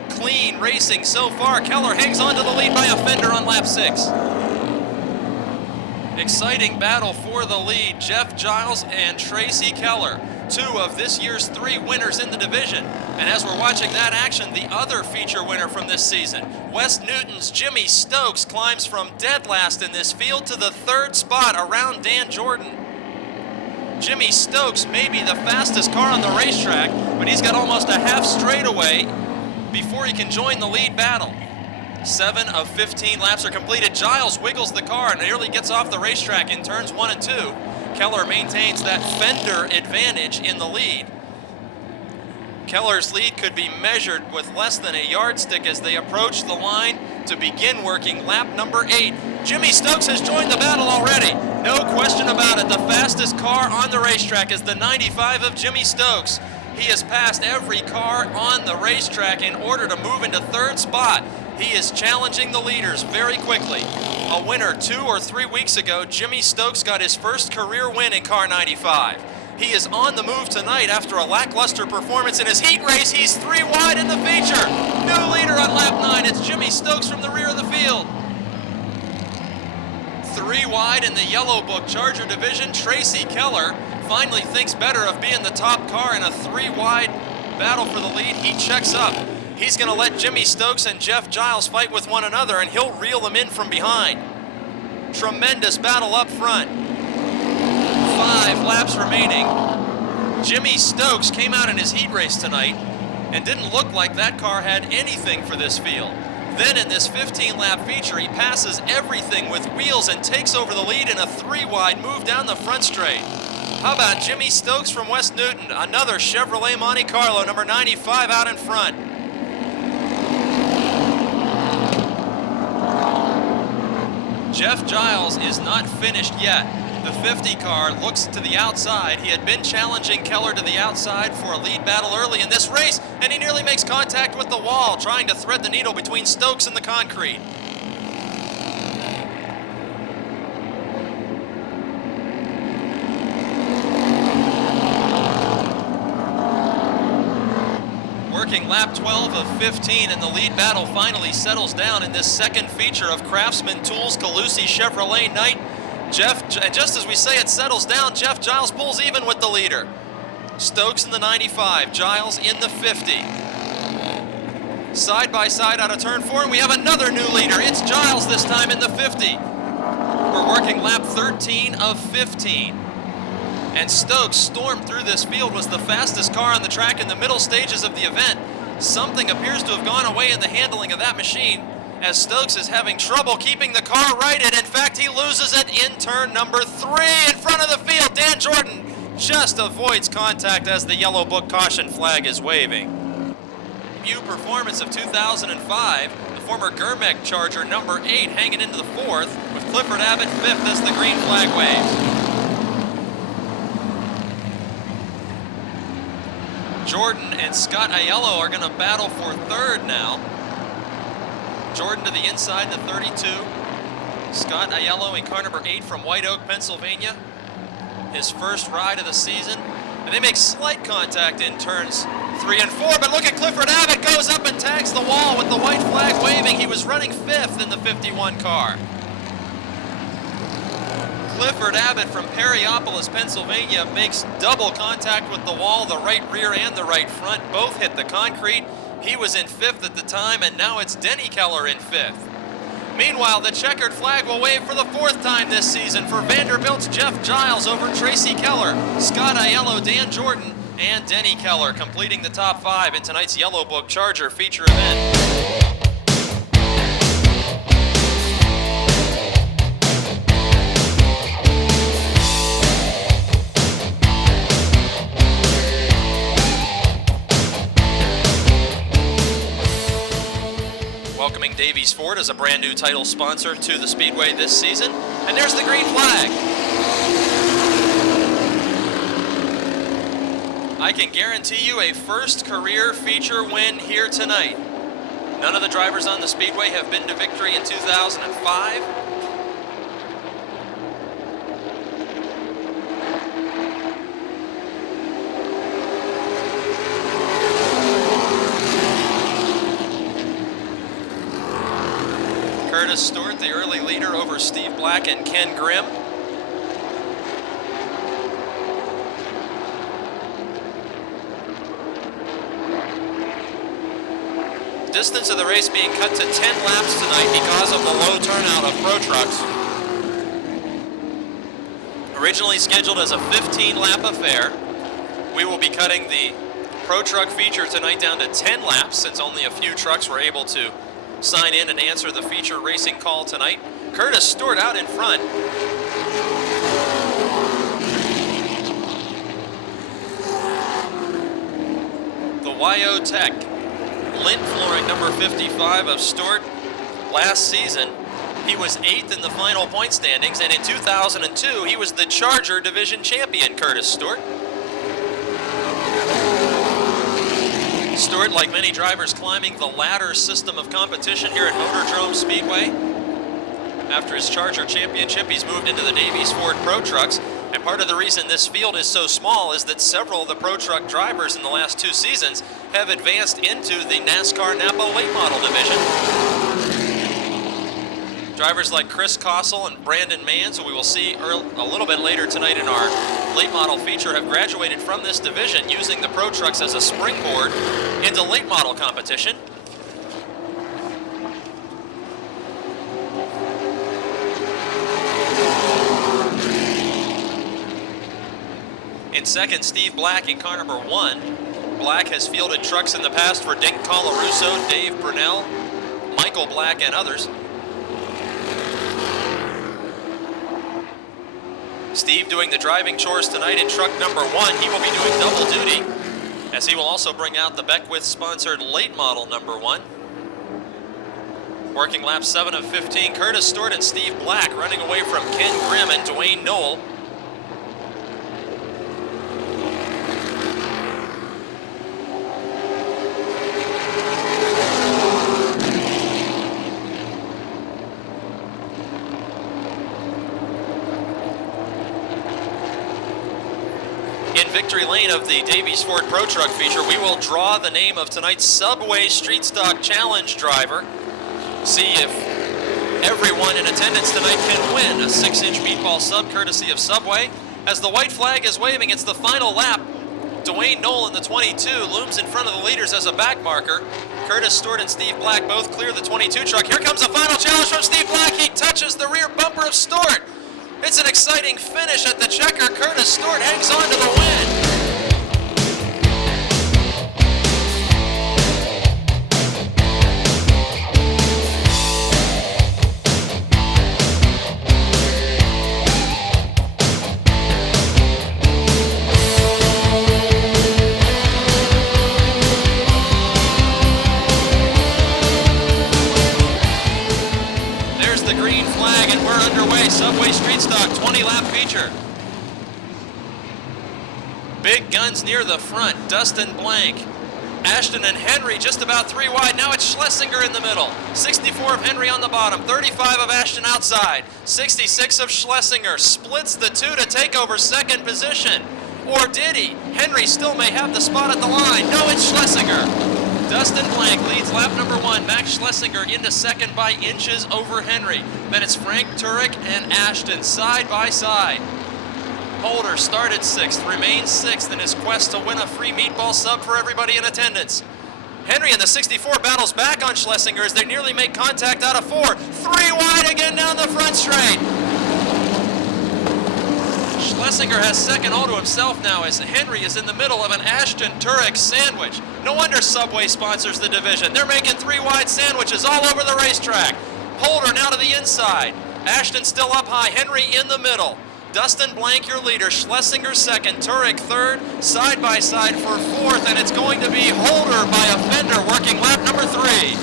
Clean racing so far. Keller hangs on to the lead by a fender on lap 6. Exciting battle for the lead. Jeff Giles and Tracy Keller, 2 of this year's 3 winners in the division. And as we're watching that action, the other feature winner from this season, West Newton's Jimmy Stokes, climbs from dead last in this field to the 3rd spot around Dan Jordan. Jimmy Stokes may be the fastest car on the racetrack, but he's got almost a half straightaway before he can join the lead battle. 7 of 15 laps are completed. Giles wiggles the car and nearly gets off the racetrack in turns 1 and 2. Keller maintains that fender advantage in the lead. Keller's lead could be measured with less than a yardstick as they approach the line to begin working lap number 8. Jimmy Stokes has joined the battle already. No question about it. The fastest car on the racetrack is the 95 of Jimmy Stokes. He has passed every car on the racetrack in order to move into 3rd spot. He is challenging the leaders very quickly. A winner 2 or 3 weeks ago, Jimmy Stokes got his first career win in car 95. He is on the move tonight after a lackluster performance in his heat race. He's 3 wide in the feature. New leader on lap 9. It's Jimmy Stokes from the rear of the field. 3 wide in the Yellow Book Charger division. Tracy Keller finally thinks better of being the top car in a 3 wide battle for the lead. He checks up. He's going to let Jimmy Stokes and Jeff Giles fight with one another, and he'll reel them in from behind. Tremendous battle up front. 5 laps remaining. Jimmy Stokes came out in his heat race tonight and didn't look like that car had anything for this field. Then in this 15-lap feature, he passes everything with wheels and takes over the lead in a 3 wide move down the front straight. How about Jimmy Stokes from West Newton? Another Chevrolet Monte Carlo, number 95 out in front. Jeff Giles is not finished yet. The 50 car looks to the outside. He had been challenging Keller to the outside for a lead battle early in this race, and he nearly makes contact with the wall, trying to thread the needle between Stokes and the concrete. Working lap 12 of 15, and the lead battle finally settles down in this second feature of Craftsman Tools Calusi Chevrolet Night. And just as we say it settles down, Jeff Giles pulls even with the leader. Stokes in the 95, Giles in the 50. Side by side out of turn 4, and we have another new leader. It's Giles this time in the 50. We're working lap 13 of 15. And Stokes stormed through this field, was the fastest car on the track in the middle stages of the event. Something appears to have gone away in the handling of that machine, as Stokes is having trouble keeping the car righted. In fact, he loses it in turn number 3 in front of the field. Dan Jordan just avoids contact as the yellow book caution flag is waving. View performance of 2005, the former Germec Charger number 8 hanging into the 4th, with Clifford Abbott 5th as the green flag waves. Jordan and Scott Aiello are going to battle for 3rd now. Jordan to the inside, the 32. Scott Aiello in car number 8 from White Oak, Pennsylvania. His first ride of the season. And they make slight contact in turns 3 and 4, but look at Clifford Abbott goes up and tags the wall with the white flag waving. He was running 5th in the 51 car. Clifford Abbott from Perryopolis, Pennsylvania makes double contact with the wall. The right rear and the right front both hit the concrete. He was in 5th at the time, and now it's Denny Keller in 5th. Meanwhile, the checkered flag will wave for the 4th time this season for Vanderbilt's Jeff Giles over Tracy Keller, Scott Aiello, Dan Jordan, and Denny Keller, completing the top 5 in tonight's Yellow Book Charger feature event. Welcoming Davies Ford as a brand new title sponsor to the Speedway this season. And there's the green flag. I can guarantee you a first career feature win here tonight. None of the drivers on the Speedway have been to victory in 2005. Curtis Stewart, the early leader over Steve Black and Ken Grimm. Distance of the race being cut to 10 laps tonight because of the low turnout of Pro Trucks. Originally scheduled as a 15-lap affair, we will be cutting the Pro Truck feature tonight down to 10 laps, since only a few trucks were able to sign in and answer the feature racing call tonight. Curtis Stewart out in front. The YO Tech lint flooring number 55 of Stewart. Last season, he was 8th in the final point standings, and in 2002, he was the Charger Division champion, Curtis Stewart. Stewart, like many drivers, climbing the ladder system of competition here at MOTORDROME Speedway. After his Charger championship, he's moved into the Davies Ford Pro Trucks. And part of the reason this field is so small is that several of the Pro Truck drivers in the last 2 seasons have advanced into the NASCAR Napa late model division. Drivers like Chris Kossel and Brandon Manns, who we will see a little bit later tonight in our late model feature, have graduated from this division using the Pro Trucks as a springboard into late model competition. In second, Steve Black in car number 1. Black has fielded trucks in the past for Dink Colarusso, Dave Brunell, Michael Black, and others. Steve doing the driving chores tonight in truck number 1. He will be doing double duty, as he will also bring out the Beckwith-sponsored late model number 1. Working lap 7 of 15, Curtis Stewart and Steve Black running away from Ken Grimm and Dwayne Knoll. In victory lane of the Davies Ford Pro Truck feature, we will draw the name of tonight's Subway Street Stock Challenge driver. See if everyone in attendance tonight can win a 6-inch meatball sub courtesy of Subway. As the white flag is waving, it's the final lap. Dwayne Knoll in the 22 looms in front of the leaders as a back marker. Curtis Stewart and Steve Black both clear the 22 truck. Here comes a final challenge from Steve Black. He touches the rear bumper of Stewart. It's an exciting finish at the checker. Curtis Stewart hangs on to the win. The green flag and we're underway. Subway Street Stock 20-lap feature. Big guns near the front. Dustin Blank, Ashton and Henry just about 3 wide. Now it's Schlesinger in the middle. 64 of Henry on the bottom. 35 of Ashton outside. 66 of Schlesinger. Splits the two to take over second position. Or did he? Henry still may have the spot at the line. No, it's Schlesinger. Dustin Blank leads lap number 1. Max Schlesinger into second by inches over Henry. Then it's Frank Turek and Ashton side by side. Holder started 6th, remains 6th in his quest to win a free meatball sub for everybody in attendance. Henry in the 64 battles back on Schlesinger as they nearly make contact out of 4. 3 wide again down the front straight. Schlesinger has second all to himself now as Henry is in the middle of an Ashton Turek sandwich. No wonder Subway sponsors the division. They're making 3 wide sandwiches all over the racetrack. Holder now to the inside. Ashton still up high. Henry in the middle. Dustin Blank your leader. Schlesinger second. Turek third. Side by side for 4th. And it's going to be Holder by a fender working lap number 3.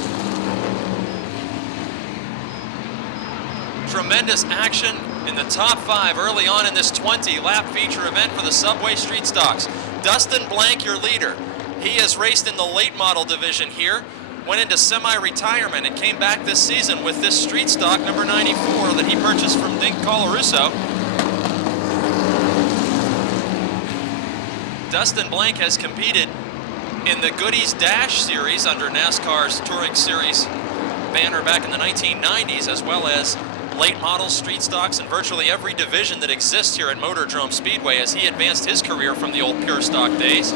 Tremendous action in the top 5 early on in this 20-lap feature event for the Subway Street Stocks. Dustin Blank, your leader. He has raced in the late model division here, went into semi-retirement and came back this season with this street stock number 94 that he purchased from Dink Colarusso. Dustin Blank has competed in the Goodies Dash series under NASCAR's Touring Series banner back in the 1990s, as well as late model street stocks in virtually every division that exists here at Motordrome Speedway as he advanced his career from the old pure stock days.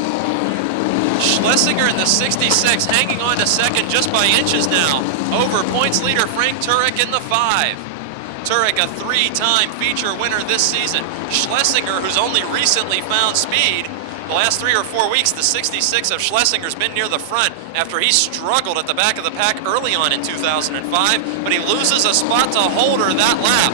Schlesinger in the 66 hanging on to second just by inches now over points leader Frank Turek in the 5. Turek a 3-time feature winner this season. Schlesinger, who's only recently found speed, the last 3 or 4 weeks the 66 of Schlesinger's been near the front after he struggled at the back of the pack early on in 2005, but he loses a spot to Holder that lap.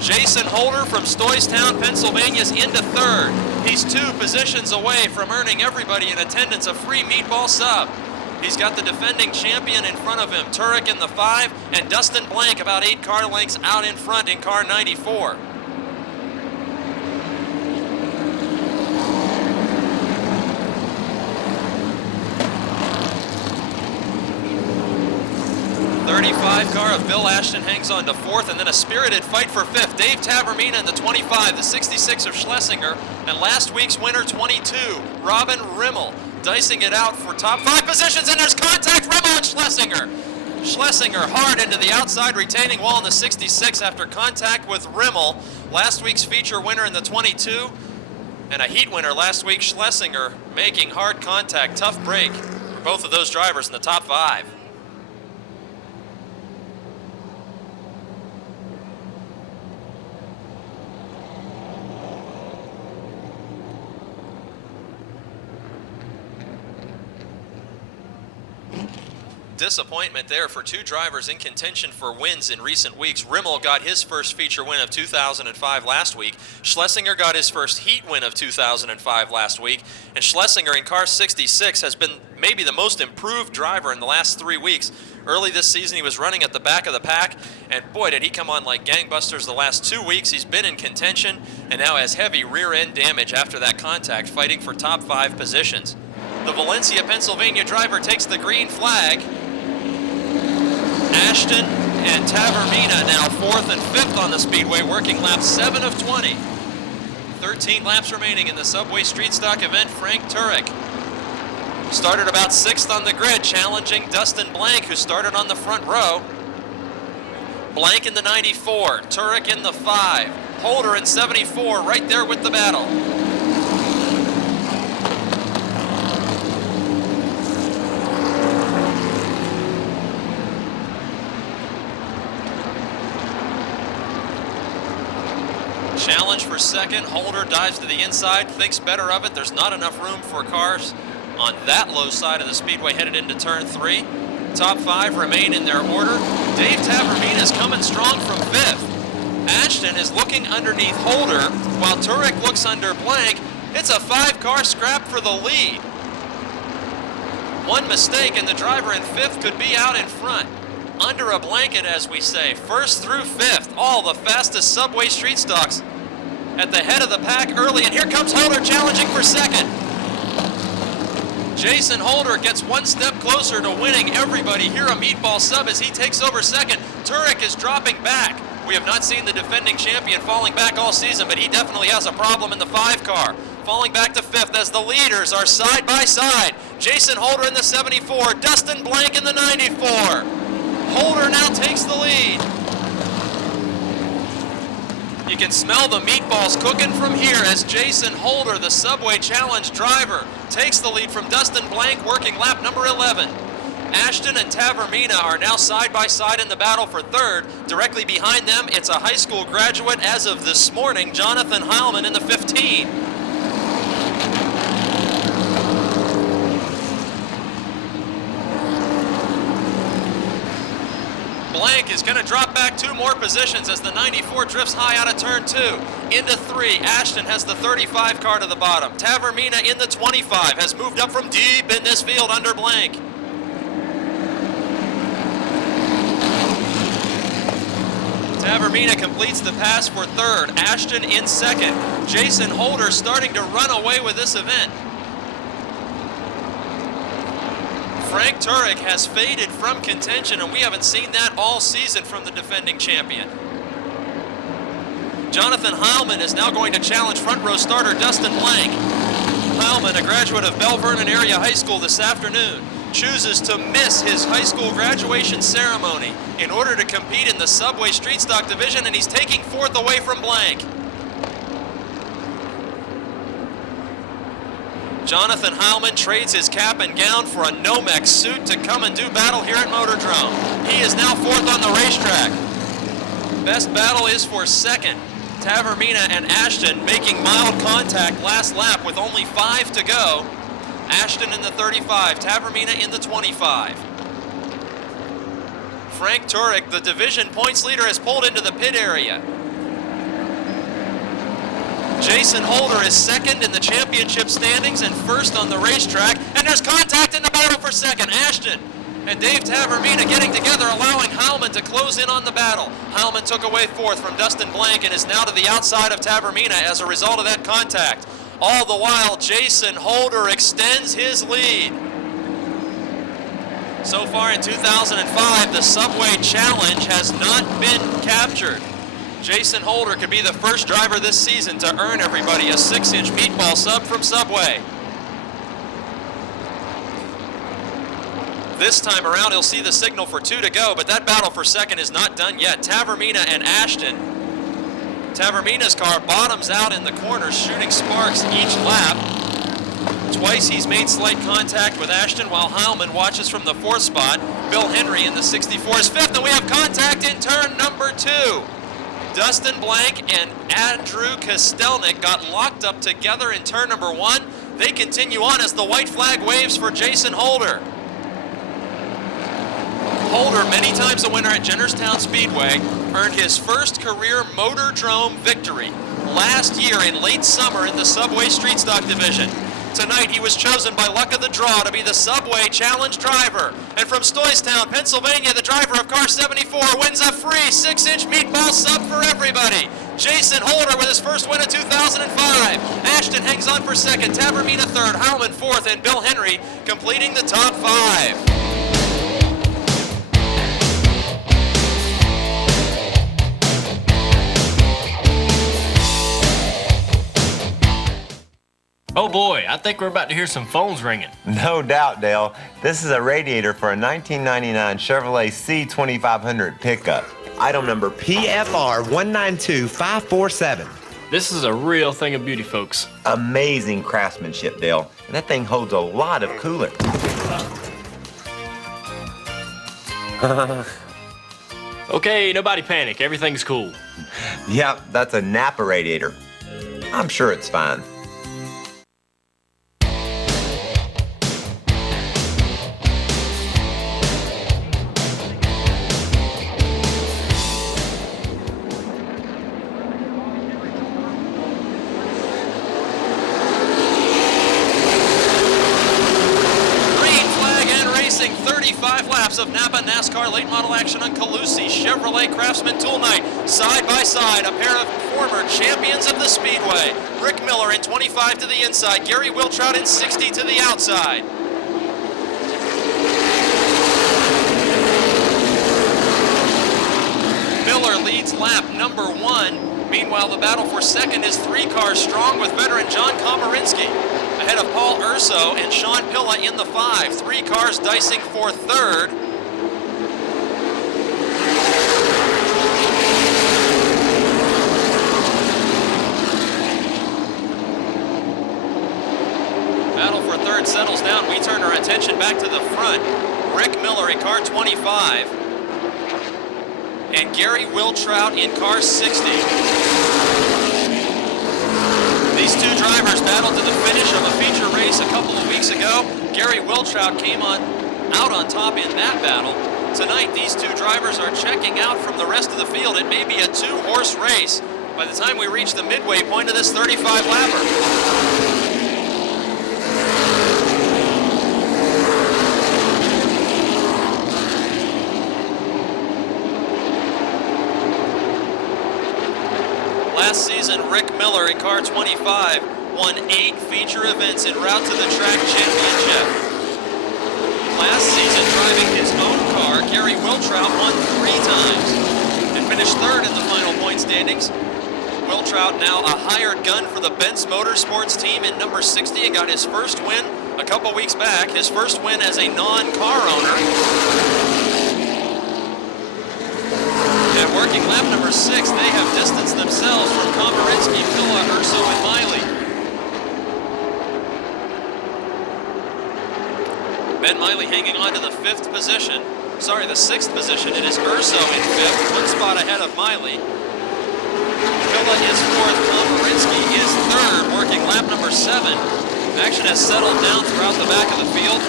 Jason Holder from Stoystown, Pennsylvania is into 3rd. He's 2 positions away from earning everybody in attendance a free meatball sub. He's got the defending champion in front of him, Turek in the 5, and Dustin Blank about 8 car lengths out in front in car 94. 35 car of Bill Ashton hangs on to 4th, and then a spirited fight for 5th. Dave Tavermina in the 25, the 66 of Schlesinger, and last week's winner 22, Robin Rimmel, dicing it out for top 5 positions, and there's contact, Rimmel and Schlesinger. Schlesinger hard into the outside retaining wall in the 66 after contact with Rimmel. Last week's feature winner in the 22, and a heat winner last week, Schlesinger, making hard contact. Tough break for both of those drivers in the top 5. Disappointment there for 2 drivers in contention for wins in recent weeks. Rimmel got his first feature win of 2005 last week. Schlesinger got his first heat win of 2005 last week. And Schlesinger in car 66 has been maybe the most improved driver in the last 3 weeks, Early this season, he was running at the back of the pack, and boy, did he come on like gangbusters the last 2 weeks. He's been in contention and now has heavy rear-end damage after that contact, fighting for top 5 positions. The Valencia, Pennsylvania driver takes the green flag. Ashton and Tavermina now 4th and 5th on the speedway, working lap 7 of 20. 13 laps remaining in the Subway Street Stock event. Frank Turek started about 6th on the grid, challenging Dustin Blank, who started on the front row. Blank in the 94, Turek in the 5, Holder in 74, right there with the battle. Challenge for second. Holder dives to the inside, thinks better of it. There's not enough room for cars on that low side of the speedway headed into turn 3. Top 5 remain in their order. Dave Tavermina is coming strong from 5th. Ashton is looking underneath Holder while Turek looks under Blank. It's a 5-car scrap for the lead. One mistake and the driver in 5th could be out in front. Under a blanket, as we say. 1st through 5th, all the fastest Subway Street Stocks at the head of the pack early, and here comes Holder challenging for 2nd. Jason Holder gets 1 step closer to winning everybody here, a meatball sub as he takes over 2nd. Turek is dropping back. We have not seen the defending champion falling back all season, but he definitely has a problem in the 5-car. Falling back to 5th as the leaders are side by side. Jason Holder in the 74, Dustin Blank in the 94. Holder now takes the lead. You can smell the meatballs cooking from here as Jason Holder, the Subway Challenge driver, takes the lead from Dustin Blank, working lap number 11. Ashton and Tavermina are now side by side in the battle for 3rd. Directly behind them, it's a high school graduate as of this morning, Jonathan Heilman in the 15. Blank is going to drop back 2 more positions as the 94 drifts high out of turn 2. Into 3, Ashton has the 35 car to the bottom. Tavermina in the 25 has moved up from deep in this field under Blank. Tavermina completes the pass for 3rd. Ashton in 2nd. Jason Holder starting to run away with this event. Frank Turek has faded from contention, and we haven't seen that all season from the defending champion. Jonathan Heilman is now going to challenge front row starter Dustin Blank. Heilman, a graduate of Bell Vernon Area High School this afternoon, chooses to miss his high school graduation ceremony in order to compete in the Subway Street Stock division, and he's taking 4th away from Blank. Jonathan Heilman trades his cap and gown for a Nomex suit to come and do battle here at Motordrome. He is now 4th on the racetrack. Best battle is for 2nd. Tavermina and Ashton making mild contact last lap with only 5 to go. Ashton in the 35, Tavermina in the 25. Frank Turek, the division points leader, has pulled into the pit area. Jason Holder is 2nd in the championship standings and 1st on the racetrack. And there's contact in the battle for 2nd. Ashton and Dave Tavermina getting together, allowing Heilman to close in on the battle. Heilman took away 4th from Dustin Blank and is now to the outside of Tavermina as a result of that contact. All the while, Jason Holder extends his lead. So far in 2005, the Subway Challenge has not been captured. Jason Holder could be the first driver this season to earn everybody a 6-inch meatball sub from Subway. This time around, he'll see the signal for 2 to go, but that battle for 2nd is not done yet. Tavermina and Ashton. Tavermina's car bottoms out in the corners, shooting sparks each lap. Twice he's made slight contact with Ashton while Heilman watches from the 4th spot. Bill Henry in the 64 is 5th, and we have contact in turn number 2. Dustin Blank and Andrew Kostelnik got locked up together in turn number 1. They continue on as the white flag waves for Jason Holder. Holder, many times a winner at Jennerstown Speedway, earned his first career Motordrome victory last year in late summer in the Subway Street Stock division. Tonight, he was chosen by luck of the draw to be the Subway Challenge driver. And from Stoystown, Pennsylvania, the driver of car 74 wins a free 6-inch meatball sub for everybody. Jason Holder with his first win of 2005. Ashton hangs on for second, Tavermina third, Howland fourth, and Bill Henry completing the top 5. Oh boy, I think we're about to hear some phones ringing. No doubt, Dale. This is a radiator for a 1999 Chevrolet C2500 pickup. Item number PFR 192547. This is a real thing of beauty, folks. Amazing craftsmanship, Dale. And that thing holds a lot of coolant. Okay, nobody panic. Everything's cool. Yep, that's a Napa radiator. I'm sure it's fine. Of Napa NASCAR late model action on Calusi Chevrolet Craftsman Tool Night. Side by side, a pair of former champions of the Speedway. Rick Miller in 25 to the inside, Gary Wiltrout in 60 to the outside. Miller leads lap number 1. Meanwhile, the battle for second is 3 cars strong with veteran John Komarinsky ahead of Paul Urso and Sean Pilla in the 5. 3 cars dicing for third. Battle for third settles down. We turn our attention back to the front. Rick Miller in car 25 and Gary Wiltrout in car 60. These two drivers battled to the finish of a feature race a couple of weeks ago. Gary Wiltrout came out on top in that battle. Tonight, these two drivers are checking out from the rest of the field. It may be a 2-horse race by the time we reach the midway point of this 35-lapper. Last season, Rick Miller in car 25 won 8 feature events en route to the track championship. Last season, driving his own car, Gary Wiltrout won 3 times and finished third in the final point standings. Wiltrout now a hired gun for the Benz Motorsports team in number 60 and got his first win a couple weeks back, his first win as a non-car owner. At working lap number 6, they have distanced themselves from Komarinsky, Pilla, Urso, and Miley. Ben Miley hanging on to the 6th position. It is Urso in 5th, 1 spot ahead of Miley. Pilla is 4th, Komarinsky is 3rd, working lap number 7. Action has settled down throughout the back of the field.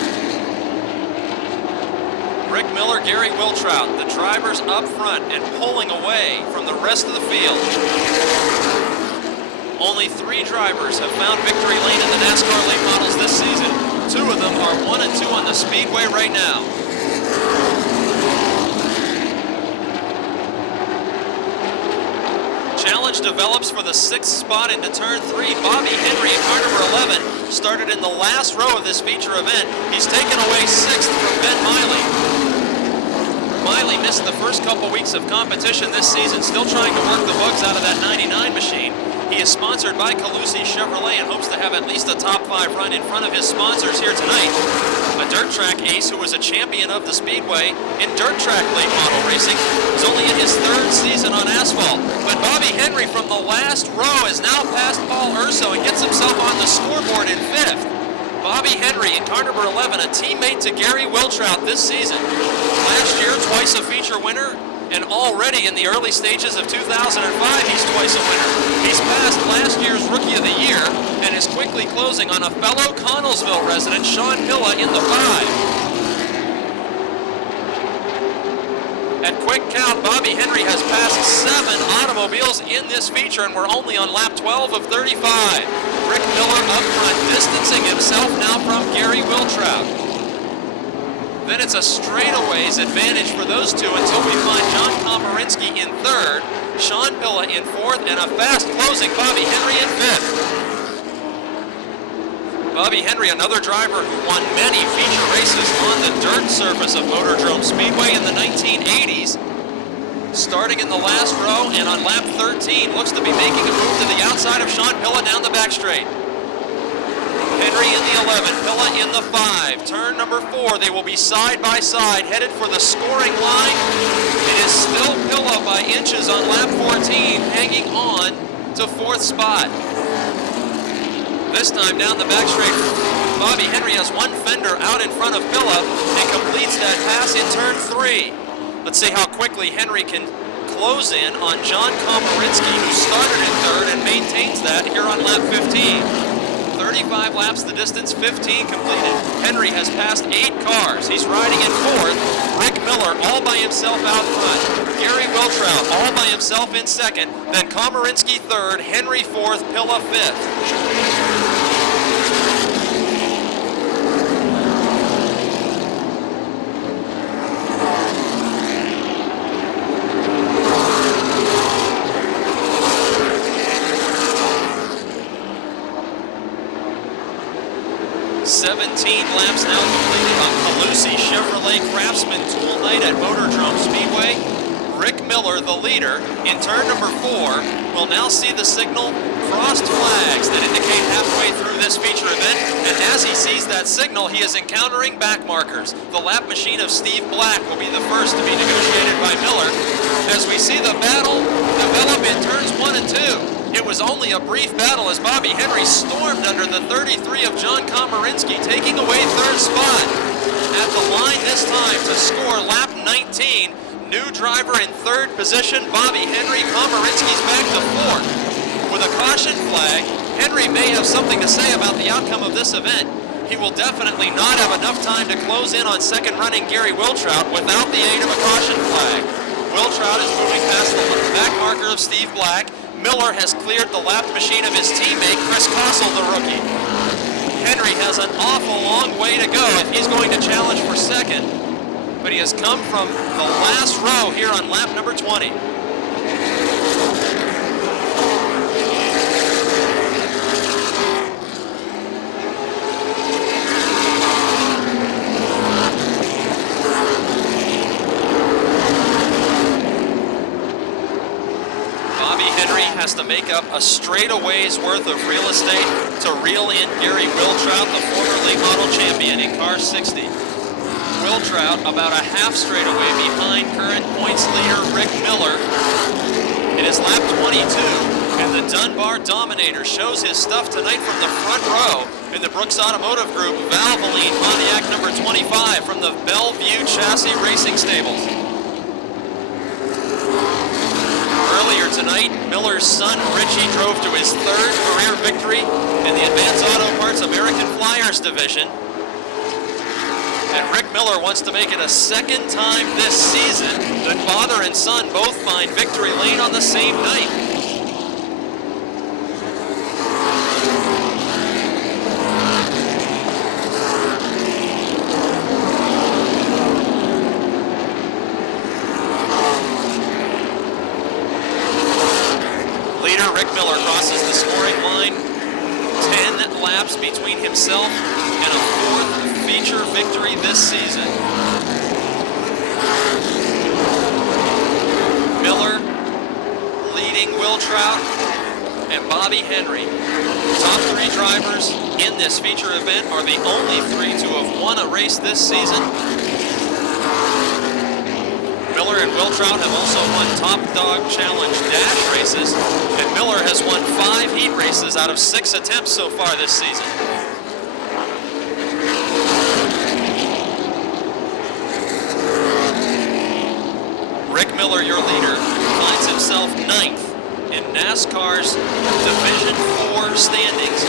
Rick Miller, Gary Wiltrout, the drivers up front and pulling away from the rest of the field. Only 3 drivers have found victory lane in the NASCAR late models this season. 2 of them are 1 and 2 on the Speedway right now. Challenge develops for the 6th spot into turn 3. Bobby Henry in car number 11 started in the last row of this feature event. He's taken away 6th from Ben Miley. Miley missed the first couple weeks of competition this season, still trying to work the bugs out of that 99 machine. He is sponsored by Calusi Chevrolet and hopes to have at least a top 5 run in front of his sponsors here tonight. A dirt track ace who was a champion of the Speedway in dirt track late model racing is only in his 3rd season on asphalt. But Bobby Henry from the last row has now passed Paul Urso and gets himself on the scoreboard in 5th. Bobby Henry in car number 11, a teammate to Gary Wiltrout this season. Last year, twice a feature winner, and already in the early stages of 2005, he's twice a winner. He's passed last year's Rookie of the Year and is quickly closing on a fellow Connellsville resident, Sean Pilla, in the 5. At quick count, Bobby Henry has passed 7 automobiles in this feature, and we're only on lap 12 of 35. Rick Miller up front, distancing himself now from Gary Wiltrout. Then it's a straightaways advantage for those two until we find John Komarinsky in 3rd, Sean Pilla in 4th, and a fast closing Bobby Henry in 5th. Bobby Henry, another driver who won many feature races on the dirt surface of Motordrome Speedway in the 1980s. Starting in the last row and on lap 13, looks to be making a move to the outside of Sean Pilla down the back straight. Henry in the 11, Pilla in the 5. Turn number 4, they will be side by side, headed for the scoring line. It is still Pilla by inches on lap 14, hanging on to 4th spot. This time down the back straight, Bobby Henry has one fender out in front of Pilla and completes that pass in turn 3. Let's see how quickly Henry can close in on John Komarinsky, who started in 3rd and maintains that here on lap 15. 35 laps the distance, 15 completed. Henry has passed 8 cars. He's riding in 4th. Rick Miller all by himself out front. Gary Wiltrout all by himself in 2nd. Then Komarinsky 3rd, Henry 4th, Pilla 5th. 17 laps now completed on Calusi Chevrolet Craftsman Tool Night at Motordrome Speedway. Rick Miller, the leader, in turn number 4, will now see the signal crossed flags that indicate halfway through this feature event, and as he sees that signal, he is encountering back markers. The lap machine of Steve Black will be the first to be negotiated by Miller, as we see the battle develop in turns 1 and 2. It was only a brief battle as Bobby Henry stormed under the 33 of John Komarinsky, taking away 3rd spot. At the line this time to score lap 19, new driver in 3rd position, Bobby Henry. Komarinsky's back to 4th. With a caution flag, Henry may have something to say about the outcome of this event. He will definitely not have enough time to close in on second running Gary Wiltrout without the aid of a caution flag. Wiltrout is moving past the back marker of Steve Black. Miller has cleared the lap machine of his teammate, Chris Kossel, the rookie. Henry has an awful long way to go if he's going to challenge for second, but he has come from the last row here on lap number 20. Has to make up a straightaway's worth of real estate to reel in Gary Wiltrout, the former late model champion in car 60. Wiltrout about a half straightaway behind current points leader Rick Miller. It is lap 22, and the Dunbar Dominator shows his stuff tonight from the front row in the Brooks Automotive Group Valvoline Pontiac number 25 from the Bellevue Chassis Racing Stables. Earlier tonight, Miller's son Richie drove to his 3rd career victory in the Advanced Auto Parts American Flyers division. And Rick Miller wants to make it a 2nd time this season that father and son both find victory lane on the same night. Rick Miller crosses the scoring line. 10 laps between himself and a 4th feature victory this season. Miller leading Wiltrout and Bobby Henry. Top 3 drivers in this feature event are the only 3 to have won a race this season. Miller and Wiltrout have also won Top Dog Challenge Dash races, and Miller has won 5 heat races out of 6 attempts so far this season. Rick Miller, your leader, finds himself 9th in NASCAR's Division 4 standings.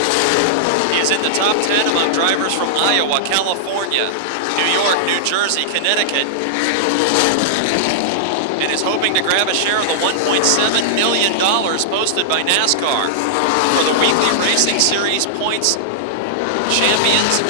He is in the top 10 among drivers from Iowa, California, New York, New Jersey, Connecticut, and is hoping to grab a share of the $1.7 million posted by NASCAR for the weekly racing series points champions.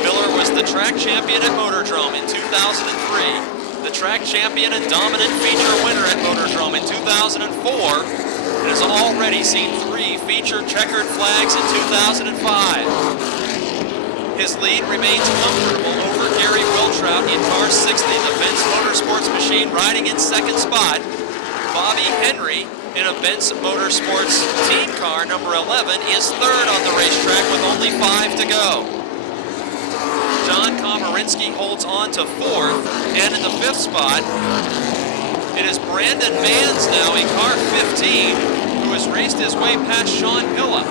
Miller was the track champion at Motordrome in 2003, the track champion and dominant feature winner at Motordrome in 2004, and has already seen 3 feature checkered flags in 2005. His lead remains comfortable over Gary Wiltrout in car 60, the Benz Motorsports machine, riding in second spot. Bobby Henry in a Benz Motorsports team car, number 11, is third on the racetrack with only 5 to go. John Komarinsky holds on to fourth, and in the 5th spot, it is Brandon Mans now in car 15, who has raced his way past Sean Pilla.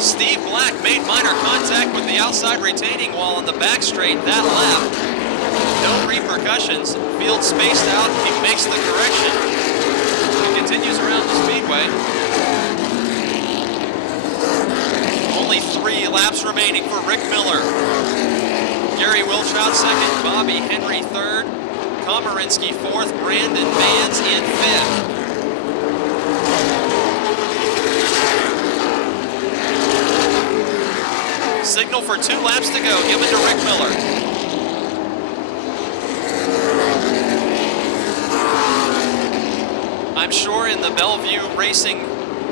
Steve Black made minor contact with the outside retaining wall on the back straight that lap. No repercussions. Field spaced out. He makes the correction. He continues around the speedway. Only 3 laps remaining for Rick Miller. Gary Wiltrout second, Bobby Henry third, Komarinsky fourth, Brandon Mans in 5th. Signal for 2 laps to go, given to Rick Miller. I'm sure in the Bellevue Racing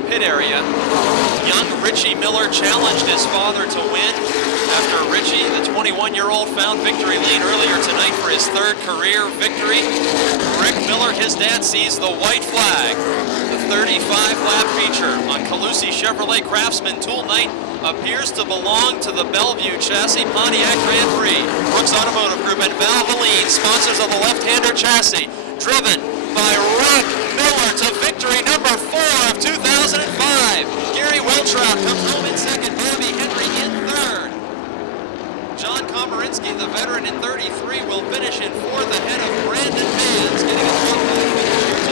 pit area, young Richie Miller challenged his father to win after Richie, the 21-year-old, found victory lane earlier tonight for his 3rd career victory. Rick Miller, his dad, sees the white flag. The 35-lap feature on Calusi Chevrolet Craftsman Tool Night appears to belong to the Bellevue Chassis Pontiac Grand Prix. Brooks Automotive Group and Valvoline, sponsors of the left-hander chassis, driven by Rick Miller to victory number 4 of 2005. Gary Wiltrout comes home in second, Bobby Henry in third. John Komarinsky, the veteran in 33, will finish in 4th ahead of Brandon Mans, getting a 12-lap finish.